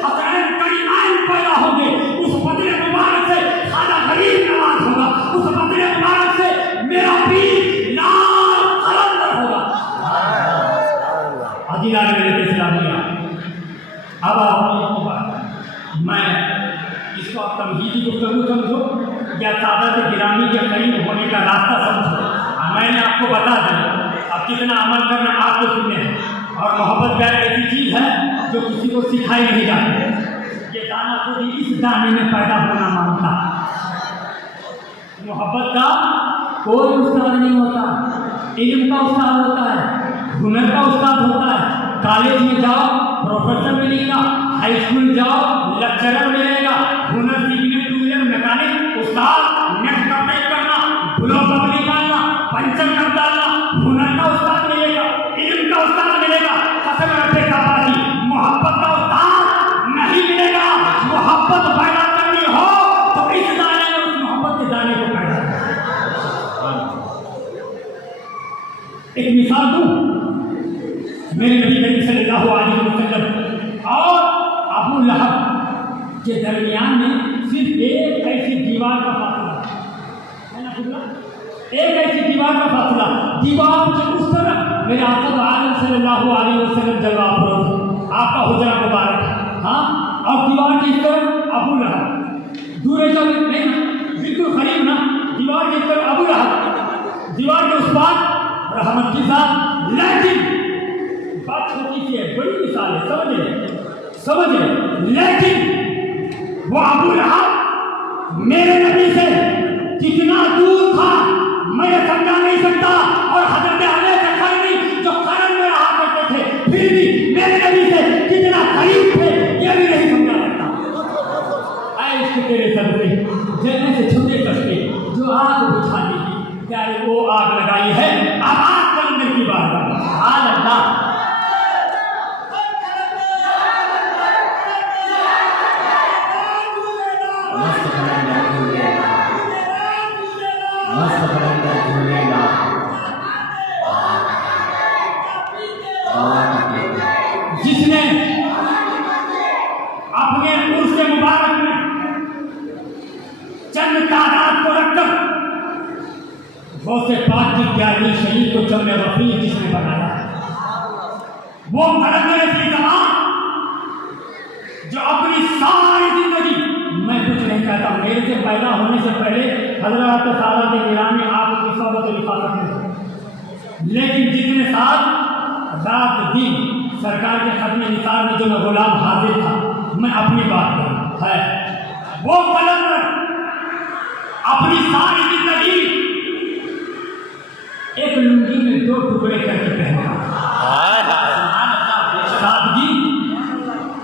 हसनैन करीमैन पैदा होंगे, उस बदन मुबारक से खाजा गरीब नवाज होगा, उस बदन मुबारक से मेरा पीर लाल कलंदर होगा। अजीज़ान मेरे इस्लामिया, अब मैं इसको आप तमहीदी गुफ्तगू समझो या सादा से गिरामी के करीब होने का रास्ता समझो। मैंने आपको बता दिया, अब कितना अमल करना आपको सुनने हैं। और मोहब्बत प्यार ऐसी चीज़ है जो किसी को सिखाई नहीं जाती। ये दाना खुद ही इस दाने में पैदा होना मांगता। मोहब्बत का कोई उस्ताद नहीं होता, इल्म का उस्ताद होता है, हुनर का उस्ताद होता है। कॉलेज में जाओ प्रोफेसर मिलेगा, हाई स्कूल जाओ लेक्चरर मिलेगा, हुनर सीखने टू व्हीलर मैकेनिक उस्ताद, नेट कंप्लीट करना, ब्लॉक निकालना, पंचर कर डालना, हुनर का उस्ताद मिलेगा, इल्म का उस्ताद मिलेगा। कसम रब्बे काबा की मोहब्बत का उस्ताद नहीं मिलेगा। मोहब्बत पैदा करनी हो तो इस दाने में उस मोहब्बत के दाने को पैदा करें। एक मिसाल दूं, मेरे नबी करीम सल्लल्लाहु अलैहि वसल्लम और अबू लहब के दरमियान में सिर्फ एक ऐसी दीवार का फासला है ना, एक ऐसी दीवार का फासला। दीवार के उस तरफ मेरे आका आलम सल्लल्लाहु अलैहि वसल्लम जलवा फरोज आपका हुजरा मुबारक, हाँ, और दीवार की तरफ अबू लहब। दूर है जब नहीं, बिल्कुल करीब ना, दीवार की तरफ अबू लहब, दीवार के उस पार रहमत की साथ। लेकिन बात छोटी सी है, बड़ी मिसाल है, समझ ले। लेकिन वो अबू लहब मेरे नबी से कितना दूर था मैं समझा नहीं सकता। और हजरत अली के खरनी जो करम में रहा करते थे, फिर भी मेरे नबी से कितना करीब थे ये भी नहीं समझा सकता। ऐ इश्क तेरे सदके जलने से छूटे कसके जो आग बुझा दी, प्यारे वो आग लगाई है अब आग कलंदर की बात है। सुभान अल्लाह। जिसने अपने उर्स मुबारक में चंद तादाद को रखकर गौसे पाक की प्यारी शहीद को जब रफी जिसने बनाया, वो कलंदर ऐसी जमात जो अपनी सारी जिंदगी, मैं कुछ नहीं कहता, मेरे से पैदा होने से पहले हजरत सादा के गिरामी आपकी सोबत रिफाकत में लेकिन जितने साल रात दिन सरकार के खत्म निसार में जो मैं गुलाम हाजिर था, मैं अपनी बात करूँ है, वो कलंदर अपनी सारी जिंदगी एक लुंगी में 2 टुकड़े करके पहना, सादगी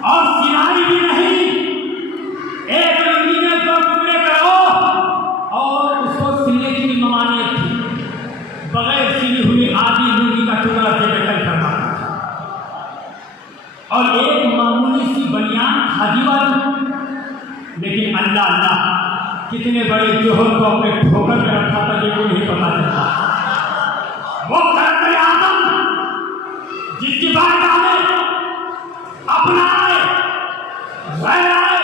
और सिलाई भी नहीं, एक लुंगी में 2 टुकड़े करो और उसको सिलने की ममानियत थी, बगैर सिली हुई आधी लुंगी का टुकड़ा देकर फरमाता था। और एक मामूली सी बनियान खादी वाली, लेकिन अल्लाह अल्लाह कितने बड़े जोहर को अपने ठोकर कर रखा था, ये को नहीं पता चलता। वो कलंदर आदम जिसकी बात आए अपना आए गैर आए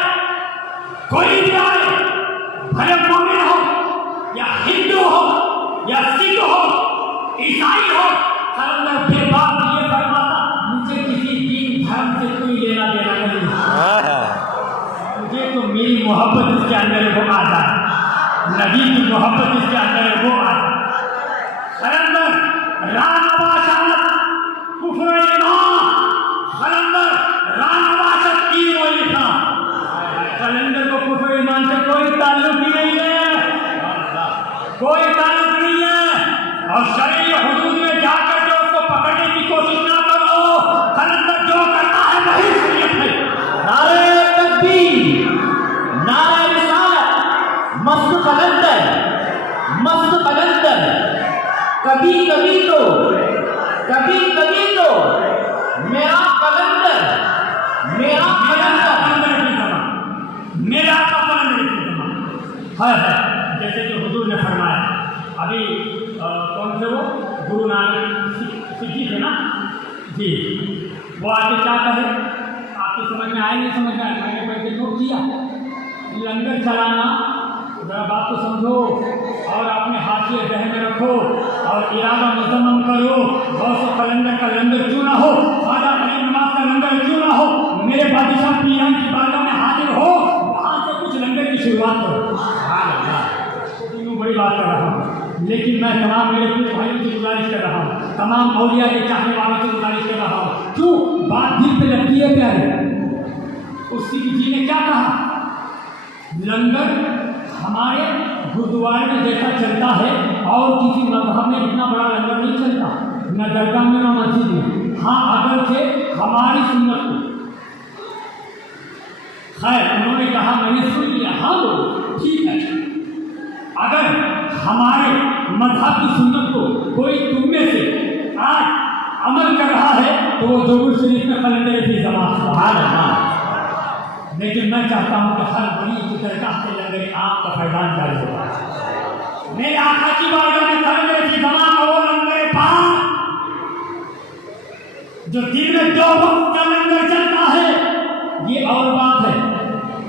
कोई भी आए, भले मोमिन हो या हिंदू हो या सिख हो ईसाई हो, कलंदर के बाद ये फरमाता मुझे किसी दीन धर्म से कोई लेना देना नहीं, मुझे तो मेरी मोहब्बत इसके अंदर है वो आ जाए, नबी की मोहब्बत इसके अंदर है वो आ जाए। कलंदर रानवाशत कुफ्र ईमान, कलंदर रानवाशत की वो लिखा, कलंदर को कुफ्र ईमान से कोई ताल्लुक ही नहीं है, कोई ताल्लुक नहीं है। और शरीय हुदूद में जाकर के उसको पकड़ने की कोशिश ना करो, कलंदर जो करता है वही शरीयत है। नारे तकबीर, नारे रिसालत, मस्त कलंदर, मस्त कलंदर, कभी कभी तो मेरा कलंदर, मेरा कलंदर, मेरा कलंदर है। जैसे कि हुजूर ने फरमाया, अभी कौन से वो गुरु नानक सिद्धि थे ना जी, वो आगे क्या कहे आपकी समझ में आए नहीं समझ में आए, मैंने पहले नोट किया, लंगर चलाना जरा बात को समझो और अपने हाशिए जहन में रखो और इरादा मुसम्मम करो। गौस कलंदर का लंगर क्यों ना हो, ख्वाजा अली नवाज का लंगर क्यों ना हो, मेरे बादशाह पीरान की बारगाह में हाजिर हो, वहाँ से कुछ लंगर की शुरुआत करो। बड़ी बात कर रहा हूँ, लेकिन मैं तमाम मेरे पूरे भाइयों से गुजारिश कर रहा हूँ, तमाम औलिया के चाहने वालों से गुजारिश कर रहा हूँ, क्यों बात दिल पे लगती है प्यारे। उसी जी ने क्या कहा, लंगर हमारे गुरुद्वारे में जैसा चलता है और किसी मजहब में इतना बड़ा लंगर नहीं चलता, न दरगाह में न मस्जिद में। हाँ, अगर से हमारी सुन्नत को, खैर उन्होंने कहा मैंने सुन लिया, हाँ बोलो ठीक है, अगर हमारे मजहब की सुन्नत को कोई तुम में से आज अमल कर रहा है तो वो ज़रूर शरीफ में कलंदर की जमात है। लेकिन मैं चाहता हूँ कि हर बड़ी की दरगाह से लंगर आपका फैजान जारी होगा। मेरे आका की बारगाह में कलंदर की जमात का वो लंगर पाक जो दिन में 2 वक्त का लंगर चलता है, ये और बात है।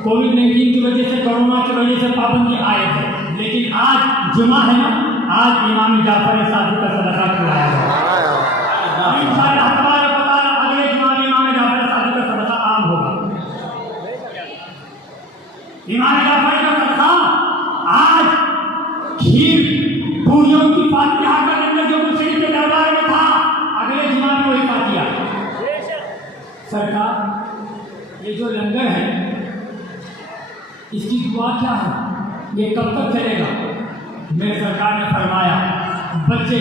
कोविड-19 की वजह से, कोरोना की वजह से पाबंदी आए थे, लेकिन आज जुमा है ना, आज इमाम जाफर सादिक का सदका खिलाया है। इंशाअल्लाह तबारक व तआला अगले जुमा में इमाम जाफर सादिक का सदका आम होगा। इमाम जाफर का सदका आज खीर पूरियों की फातिहा का लंगर जो मुर्शिद के दरबार में था, अगले जुमा में वही फातिहा। सरकार ये जो लंगर है इसकी दुआ क्या है, ये कब तक चलेगा? मेरे सरकार ने फरमाया बच्चे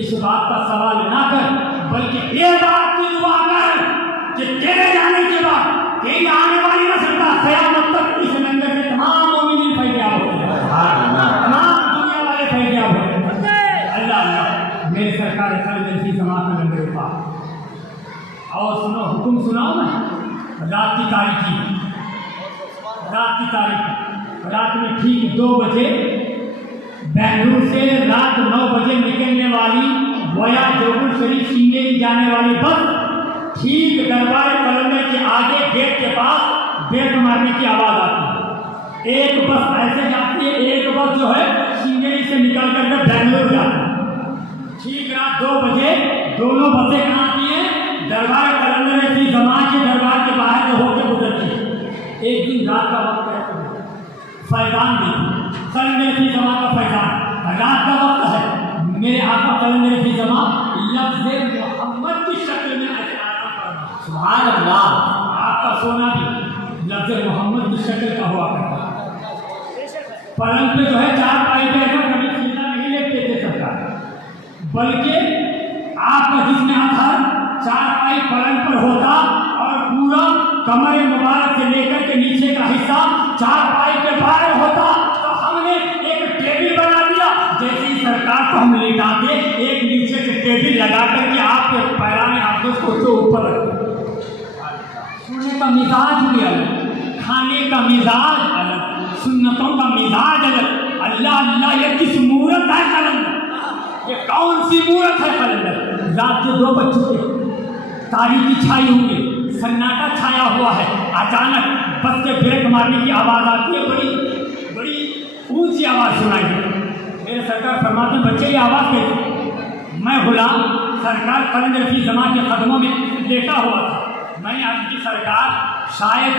इस बात का सवाल ना कर, बल्कि ये बात की दुआ कर कि तेरे जाने के बाद तेरी आने वाली नस्ल का क़यामत तक इस लंगर से तमाम मोमिनीन फैज़याब हो जाए, तमाम दुनिया वाले फैज़याब हो जाए। अल्लाह अल्लाह, मेरे सरकार कलंदर की जमात का लंगर पा। और सुनो, हुक्म सुनाओ ना, रात की तारीखी, रात में ठीक 2 बजे बेंगलुरु से रात 9 बजे निकलने वाली वया जोगुल शरीफ सिंगेरी जाने वाली बस ठीक दरबार कलंदर के आगे गेट के पास बेट मारने की आवाज़ आती है। एक बस ऐसे जाती है, एक बस जो है सिंगेरी से निकल कर बेंगलुरु जाती है। ठीक रात 2 बजे दोनों बसें कहाँ आती हैं? दरबार कलंदर की जमात के दरबार के बाहर से होकर गुजरती है। एक दिन रात का वक्त है, फैजान भी कलंदर की जमात का फैजान रात का वक्त है। मेरे आका कलंदर की जमात लफ्ज़ मोहम्मद की शक्ल में इशारा करना। सुभान अल्लाह। आपका सोना भी लफ्ज़ मोहम्मद की शक्ल का हुआ करता। पलंग पे जो है चार पाई पे ऐसा कभी सीधा नहीं लेटते थे सरकार, बल्कि आपका जिसमें आधार चार पाई पलंग पर होता और पूरा कमर मुबारक से लेकर के नीचे का हिस्सा चार पाई के बाहर होता। तो हमने एक टेबल बना दिया, जैसी सरकार को हम लेटाते एक नीचे से टेबल लगा करके आपके पैराने आप उसको ऊपर रखते। सोने का मिजाज भी अलग, खाने का मिजाज अलग, सुन्नतों का मिजाज अलग। अल्लाह अल्लाह ये किस मूरत है कलंदर, ये कौन सी मूरत है कलंदर। रात के 2 बज चुके, तारीखी छाई हुई, सन्नाटा छाया हुआ है। अचानक बस के ब्रेक मारने की आवाज़ आती है, बड़ी बड़ी ऊंची आवाज़ सुनाई देती। मेरे सरकार फरमाते हैं बच्चे ये आवाज़ कैसी। मैं गुलाम सरकार कलंदर की जमा के कदमों में लेटा हुआ था। मैंने आपकी सरकार शायद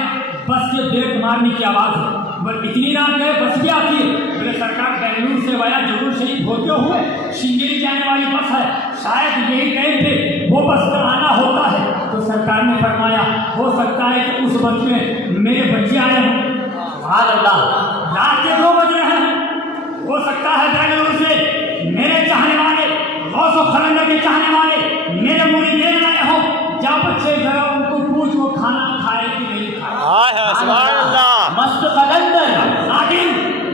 बस के ब्रेक मारने की आवाज़ है, बस इतनी रात गए बस भी आती है। मेरे सरकार बेंगलुरु से वाया जरूर शरीफ होते हुए शिंगेरी जाने वाली बस है, शायद यही गए थे, वो बस का आना होता है। तो सरकार ने फरमाया हो सकता है कि उस बस में मेरे बच्चे आए हों। सुभान अल्लाह। रात के 2 बज रहे हैं, हो सकता है बेंगलुरु से मेरे चाहने वाले गौसो कलंदर के चाहने वाले मेरे मुरीद आए हो। क्या बच्चे जरा उनको पूछ वो खाना खाए कि नहीं खाए। सुभान अल्लाह। मस्त कलंदर। लेकिन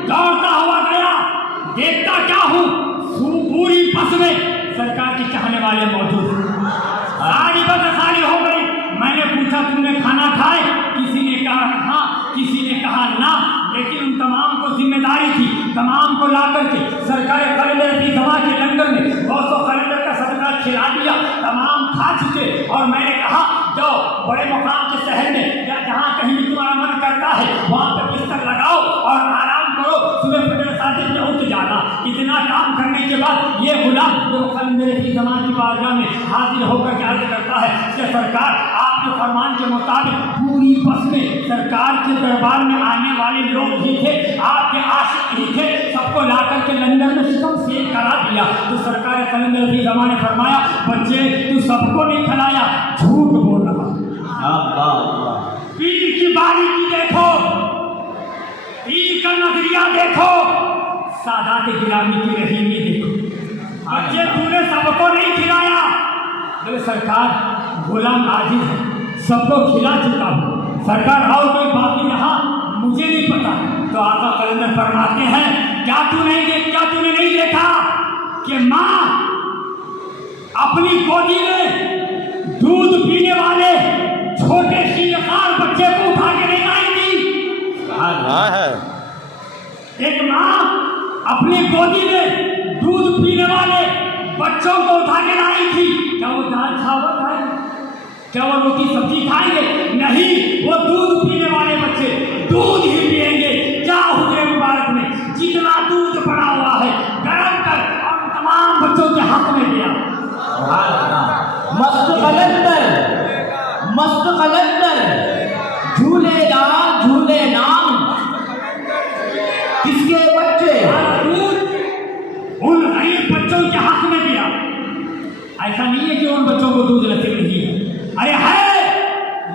दौड़ता हुआ गया, देखता क्या हूँ पूरी बस में सरकार के चाहने वाले मौजूद, सारी बस खाली हो गई। मैंने पूछा तुमने खाना खाए, किसी ने कहा हाँ, किसी ने कहा ना, लेकिन उन तमाम को जिम्मेदारी थी, तमाम को ला करके सरकार कलंदर की जमा के लंगर में 200 कलंदर का सदका खिला दिया। तमाम खा चुके और मैंने कहा जाओ बड़े मुकाम के शहर में या जहाँ कहीं भी तुम्हारा मन करता है वहाँ पर बिस्तर लगाओ और आराम करो, सुबह फजर सादिक में उठ जाना। इतना काम करने के बाद ये गुलाम जो कलंदर की जमा की बारगाह में हाजिर होकर क्या करता है कि सरकार आपके फरमान के मुताबिक पूरी बस में सरकार के दरबार में आने वाले लोग ही थे, आपके आशिक ही थे, सबको ला करके लंदन में शिकम सेल करा दिया। तो सरकार कलंदर की जमा ने फरमाया बच्चे तू सबको नहीं खिलाया, झूठ बोल रहा। पीर की बारीकी देखो, पीर का नजरिया देखो, सादात गिरामी की रहीमी देखो। बच्चे तूने सबको नहीं खिलाया। बोले सरकार गुलाम आजिज है, सबको खिला चुका हूँ। सरकार और कोई बाकी रहा मुझे नहीं पता। तो आका कलंदर फरमाते हैं क्या तूने नहीं देखा कि माँ अपनी गोदी में दूध पीने वाले छोटे शीलकार बच्चे को उठा के नहीं आई थी। एक माँ अपनी गोदी में दूध पीने वाले बच्चों को उठा के लाई थी। क्या वो दाल चावल खाएंगे, क्या वो रोटी सब्जी खाएंगे? नहीं, वो दूध पीने वाले बच्चे दूध ही पिएंगे। क्या हुजरे मुबारक में जितना दूध पड़ा हुआ है गर्म कर और तमाम बच्चों के हक में दिया। मस्त कलंदर, मस्त कलंदर, झूले नाम किसके बच्चे? दूध उन गरीब बच्चों के हक में दिया। ऐसा नहीं है कि उन बच्चों को दूध नसीब नहीं है, अरे है,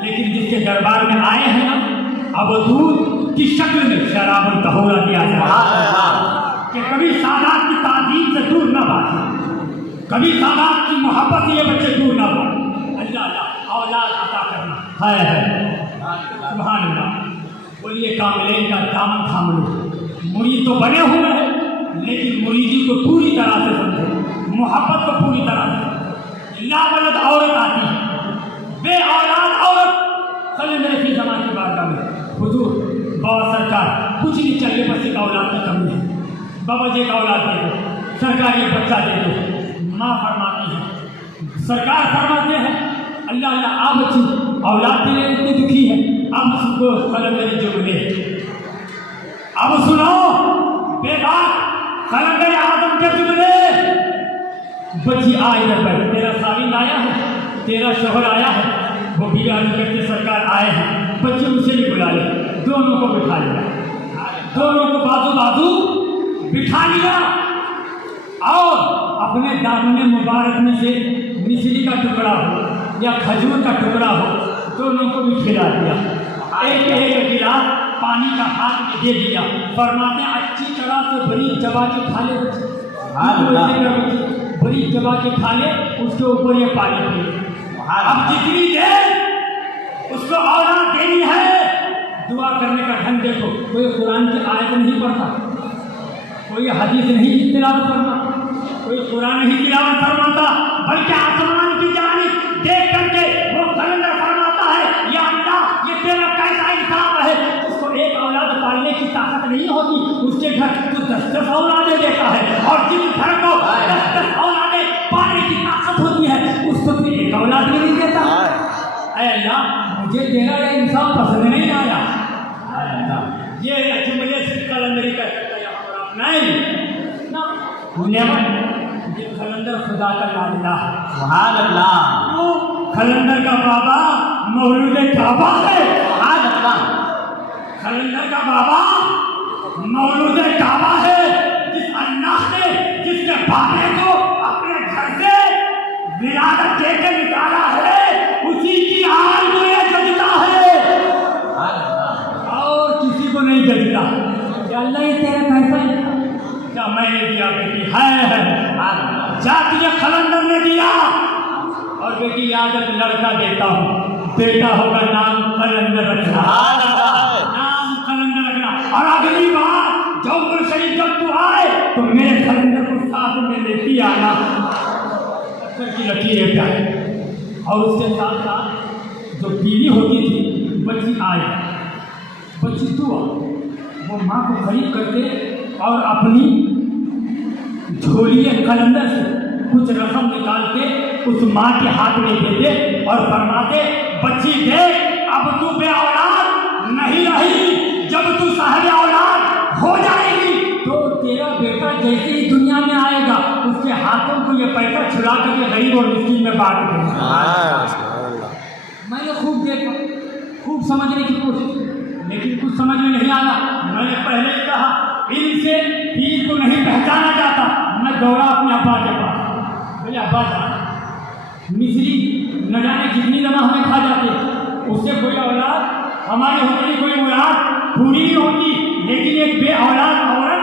लेकिन जिसके दरबार में आए हैं ना अब दूध की शक्ल में शराबन तहोरा दिया जाए कि कभी सादात की ताज़ीम से दूर ना भागे, कभी सादात की मोहब्बत से ये बच्चे दूर ना भागे। अल्लाह औलाद अता करना है। सुभान अल्लाह। बोलिए कामिलेन का दामन थाम लो। मुरीद तो बने हुए हैं लेकिन मुरीदी को पूरी तरह से समझो, मोहब्बत को पूरी तरह से। लावलद औरत आती है, बे औलाद औरत कलंदर की जमा की बारगाह में हुजूर बाबा सरकार कुछ नहीं चाहिए, बस एक औलाद की कमी है, बाबा जी का औलाद दे दो, सरकार एक बच्चा दे दो। माँ फरमाती है, सरकार फरमाते हैं अल्लाह अल्लाह आप बच्ची औलाद के लिए इतनी दुखी है, अब उसको कलंदर जो मिले। अब सुनो बेकार कलंदर आदम के जुमले। बच्ची आ इधर पर, तेरा साविन आया है, तेरा शोहर आया है, वो भी आज करके सरकार आए हैं, बच्चे उसे भी बुला ले। दोनों को बिठा लिया, दोनों को बाजू बाजू बिठा लिया। और अपने दामने मुबारक में से मिश्री का टुकड़ा हो या खजूर का टुकड़ा हो, दोनों को भी खिला दिया। एक एक गिलास पानी का हाथ में दे दिया। फरमाते अच्छी तरह से बड़ी चबा के खा ले, बड़ी चबा के खा ले, उसके ऊपर ये पानी पी। अब जितनी देर उसको औलाद देनी है, दुआ करने का ढंग देखो। कोई कुरान की आयत नहीं पढ़ता, कोई हदीस नहीं तिलावत करता, कोई कुरान नहीं तिलावत फरमाता, बल्कि आसमान की जानिब देख करके वो कलंदर फरमाता है, या अल्लाह ये तेरा कैसा इंसाफ है। उसको एक औलाद पालने की ताकत नहीं होती, उसके घर तो 10-10 औलादें देता है, और जिस घर को 10-10 औलादें पालने की ताकत होती है, उसको फिर एक औलाद भी नहीं देता। ऐ अल्लाह मुझे तेरा ये इंसाफ पसंद नहीं आया। ये जुमले से कलंदरी कर सकता है यहाँ पर नहीं ना, ये कलंदर खुदा का लाडला है। सुभान अल्लाह। कलंदर का बाबा मौलूद काबा है। सुभान अल्लाह। कलंदर का बाबा मौलूद काबा है। जिस अल्लाह ने जिसके बाबे को अपने घर से विरासत देकर निकाला है, उसी की आग में जलता है और किसी को नहीं जलता। अल्लाह ये तेरा कैसा है? क्या मैंने दिया बेटी? है जा तुझे कलंदर ने दिया, और बेटी याद है लड़का देता हूँ, बेटा होगा नाम कलंदर रखना, नाम कलंदर रखना। और अगली बार जौहर शरीफ जब तू आए तो मेरे कलंदर को साथ में लेती आना, की लकीरें प्यारी। और उसके साथ साथ जो बीवी होती थी, बच्ची आए, बच्ची दुआ, वो माँ को करीब करके और अपनी झोली कलंदर से कुछ रकम निकाल के उस माँ के हाथ में देते और फरमाते, बच्ची देख अब तू बे औलाद नहीं रही, जब तू साहिब औलाद हो जाएगी तो तेरा बेटा जैसे ही दुनिया में आएगा, उसके हाथों को ये पैसा छुड़ा करके गरीब और मिस्कीन में बांट देगा। मैंने खूब देखा, खूब समझने की कोशिश, लेकिन कुछ समझ में नहीं आया। मैंने पहले ही कहा इनसे पीर को नहीं पहचाना जाता। मैं दौड़ा अपने अब्बा के पास, बोले अब्बा जान मिश्री न जाने कितनी दमा हमें खा जाते, उससे कोई औलाद हमारी होती, कोई औलाद पूरी नहीं होती। लेकिन एक बे औलाद औरत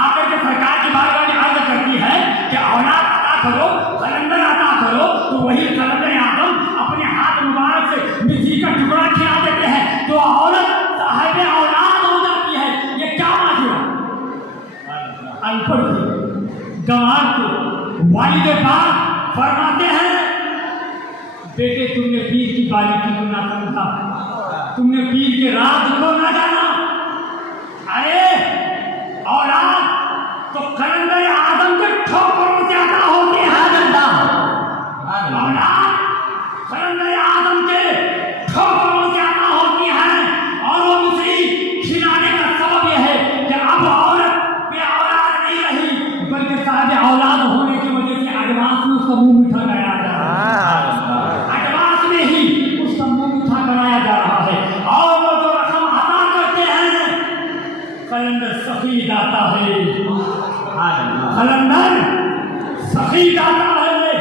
आकर के सरकार की बारगाह में अर्ज करती है कि औलाद अता करो, कलंदर अता करो, तो वही कलंदर आदम अपने हाथ मुबारक से मिर्ची का टुकड़ा खिला देते हैं तो औरत साहिब औलाद हो जाती है। ये क्या माजरा? अनपढ़ थे, गंवार थे, वालिद पाक फरमाते हैं, बेटे तुमने पीर की बारीकी को ना समझा, तुमने पीर के राज को ना जाना। अरे औलाद तो कलंदर आदम के ठोकरों से अता होते हैं। औलाद कलंदर आदम के ठोकरों से अता होती हैं, और वो मिश्री खिलाने का सबब यह है कि अब औरत बे औलाद नहीं रही, बल्कि साहिब औलाद होने की वजह से एडवांस में उसका मुंह मीठा कराया जा रहा है, एडवांस में ही उसका मुंह मीठा कराया जा रहा है। और वो जो रकम अता करते हैं, कलंदर सफी दाता है, कलंदर सफी दाता है,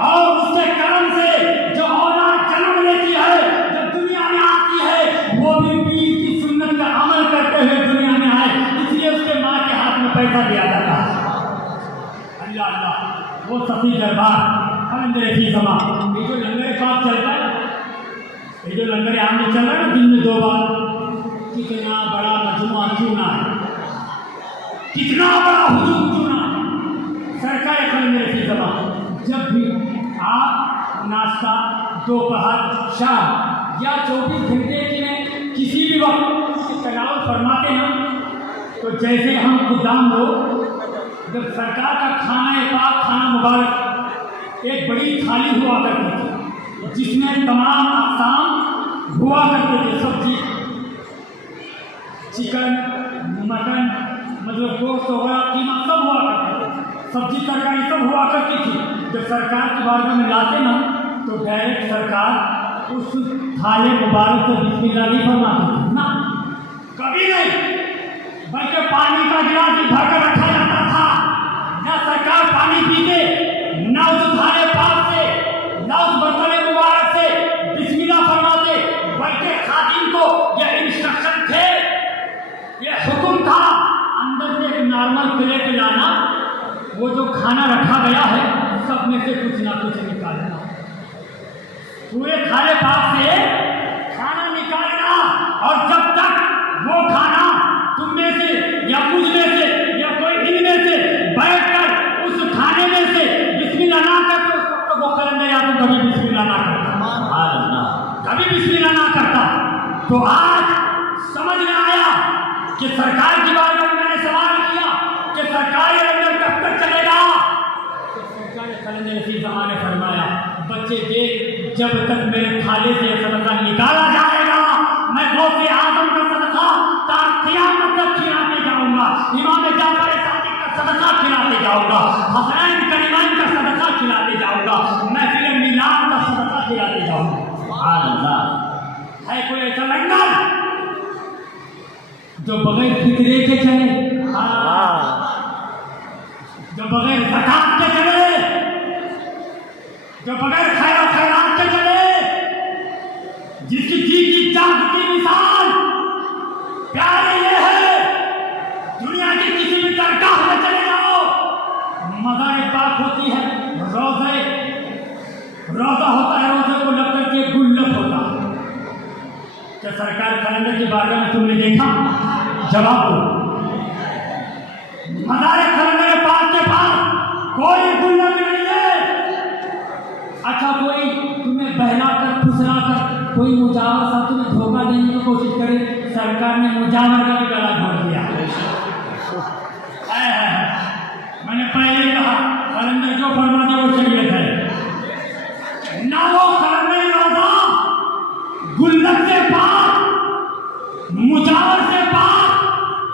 और उसके कर्म से जो औलाद जन्म लेती है, जब दुनिया में आती है, वो भी पीर की सुन्नत का अमल करते हुए दुनिया में आए, इसलिए उसके माँ के हाथ में पैसा दिया जाता है। अल्लाह अल्लाह, वो सफी दरबार कलंदर की जमा। ये जो लंगर पाप चलता है, ये जो लंगर आम में चल रहा है ना दिन में 2 बार, कितना बड़ा मजमुआ क्यों ना है, कितना बड़ा हुजूम क्यों ना है, सरकार कलंदर की जमा। जब भी आप नाश्ता दोपहर शाम या 24 घंटे के किसी भी वक्त तनाव फरमाते हैं, तो जैसे हम खुदाम लोग जब सरकार का खाना पाक खाना मुबारक एक बड़ी थाली हुआ करती थी, जिसमें तमाम अक़साम हुआ करते थे, सब्जी, चिकन, मटन, मतलब गोश्त वगैरह, कीमा सब हुआ करते थे, सब्जी तरकारी सब हुआ करती थी। जब सरकार की बारगाह में लाते ना, तो डायरेक्ट सरकार उस थाले मुबारक से बिस्मिल्लाह नहीं फरमाती थी ना, कभी नहीं, बल्कि पानी का गिलास भी भरकर रखा जाता था। न सरकार पानी पीते, न उस थाने पाक से, न उस बर्तन मुबारक से बिस्मिल्लाह फरमाते, बल्कि खादिम को यह इंस्ट्रक्शन थे, यह हुक्म था अंदर से एक नॉर्मल प्लेट लाना, वो जो खाना रखा गया है सब में से कुछ ना कुछ निकालना, पूरे खाने पाक से खाना निकालना, और जब तक वो खाना तुम में से या मुझ में से या कोई इनमें से बैठकर उस खाने में से बिस्मिल्लाह ना करते, उस वक्त वो कलंदर या तो कभी बिस्मिल्लाह ना करता, कभी बिस्मिल्लाह ना करता। तो आज समझ में आया कि सरकार के बारे में मैंने सवाल किया कि सरकार ये लंगर कब तक चलेगा, तो सरकार कलंदर इसी जमाने फरमाया, बच्चे देख जब तक मेरे थाले से सदका निकाला जाएगा मैं गौसे आजम का सदका क़यामत तक खिलाते जाऊंगा, इमाम जाफर सादिक का सदका खिलाते जाऊंगा, हसनैन करीमैन का सदका खिलाते जाऊंगा, महफिल मिलाद का सदका खिलाते जाऊंगा। सुभान अल्लाह। है कोई ऐसा लंगर जो बगैर फिक्रे के चले, जो बगैर ज़कात के चले, जो बगैर खैर खैरात के चले, जिसकी जी की जागती मिसाल प्यारे ये है, दुनिया की किसी भी दरगाह में चले जाओ, मज़ार पाक होती है, रोज़ा होता है, रोज़े को लग करके गुल्लक होता है। क्या सरकार कलंदर के बारे में तुमने देखा? जवाब दो। मज़ार कलंदर पाक के पास कोई गुल्लक नहीं है। अच्छा कोई तुम्हें बहला कर फुसला कर कोई मुजावर सा तुम्हें धोखा देने की कोशिश करे, सरकार ने मुजावर का भी गला घोट दिया। मैंने पहले ही कहा कलंदर जो फरमा दे वो शरीयत है ना, वो कलंदर रोज़ा गुल्लक से पाक, मुजावर से पाक।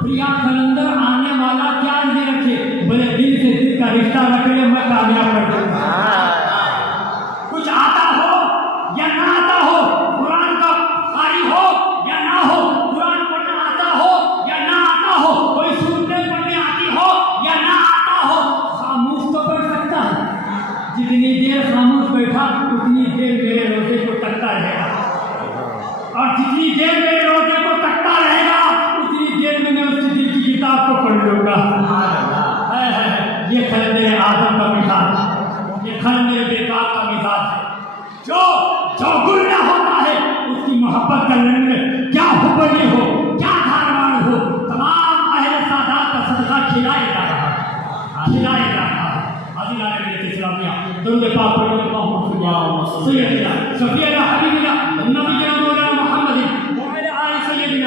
प्रिया कलंदर आने वाला क्या नहीं रखे, बोले दिल से दिल का रिश्ता रख ले, मैं कामयाब कर दूंगा। कुछ आता हो या ना आता हो, कुरान का कारी हो या ना हो, कुरान पढ़ना आता हो या ना आता हो, कोई सूरतें पढ़ने आती हो या ना आता हो, खामोश तो पढ़ सकता है। जितनी देर खामोश बैठा उतनी देर मेरे रोजे को तकता रहेगा, और जितनी देर मेरे रोजे को तकता रहेगा उतनी देर में मैं उसकी दिल की किताब को पढ़ लूंगा। ये कलंदर आदम का मिसाल, ये कलंदर बेताब का मिसाल है। जो गुल्ला होता है उसकी मोहब्बत का लंगर क्या हुबली हो, क्या धारवाड़ हो, तमाम अहले सादात का सदका खिलाया जा रहा है, खिलाया जा रहा है। अज़ीज़ान इस्लामिया दुरूद पाक पढ़ो, सफिया हबीब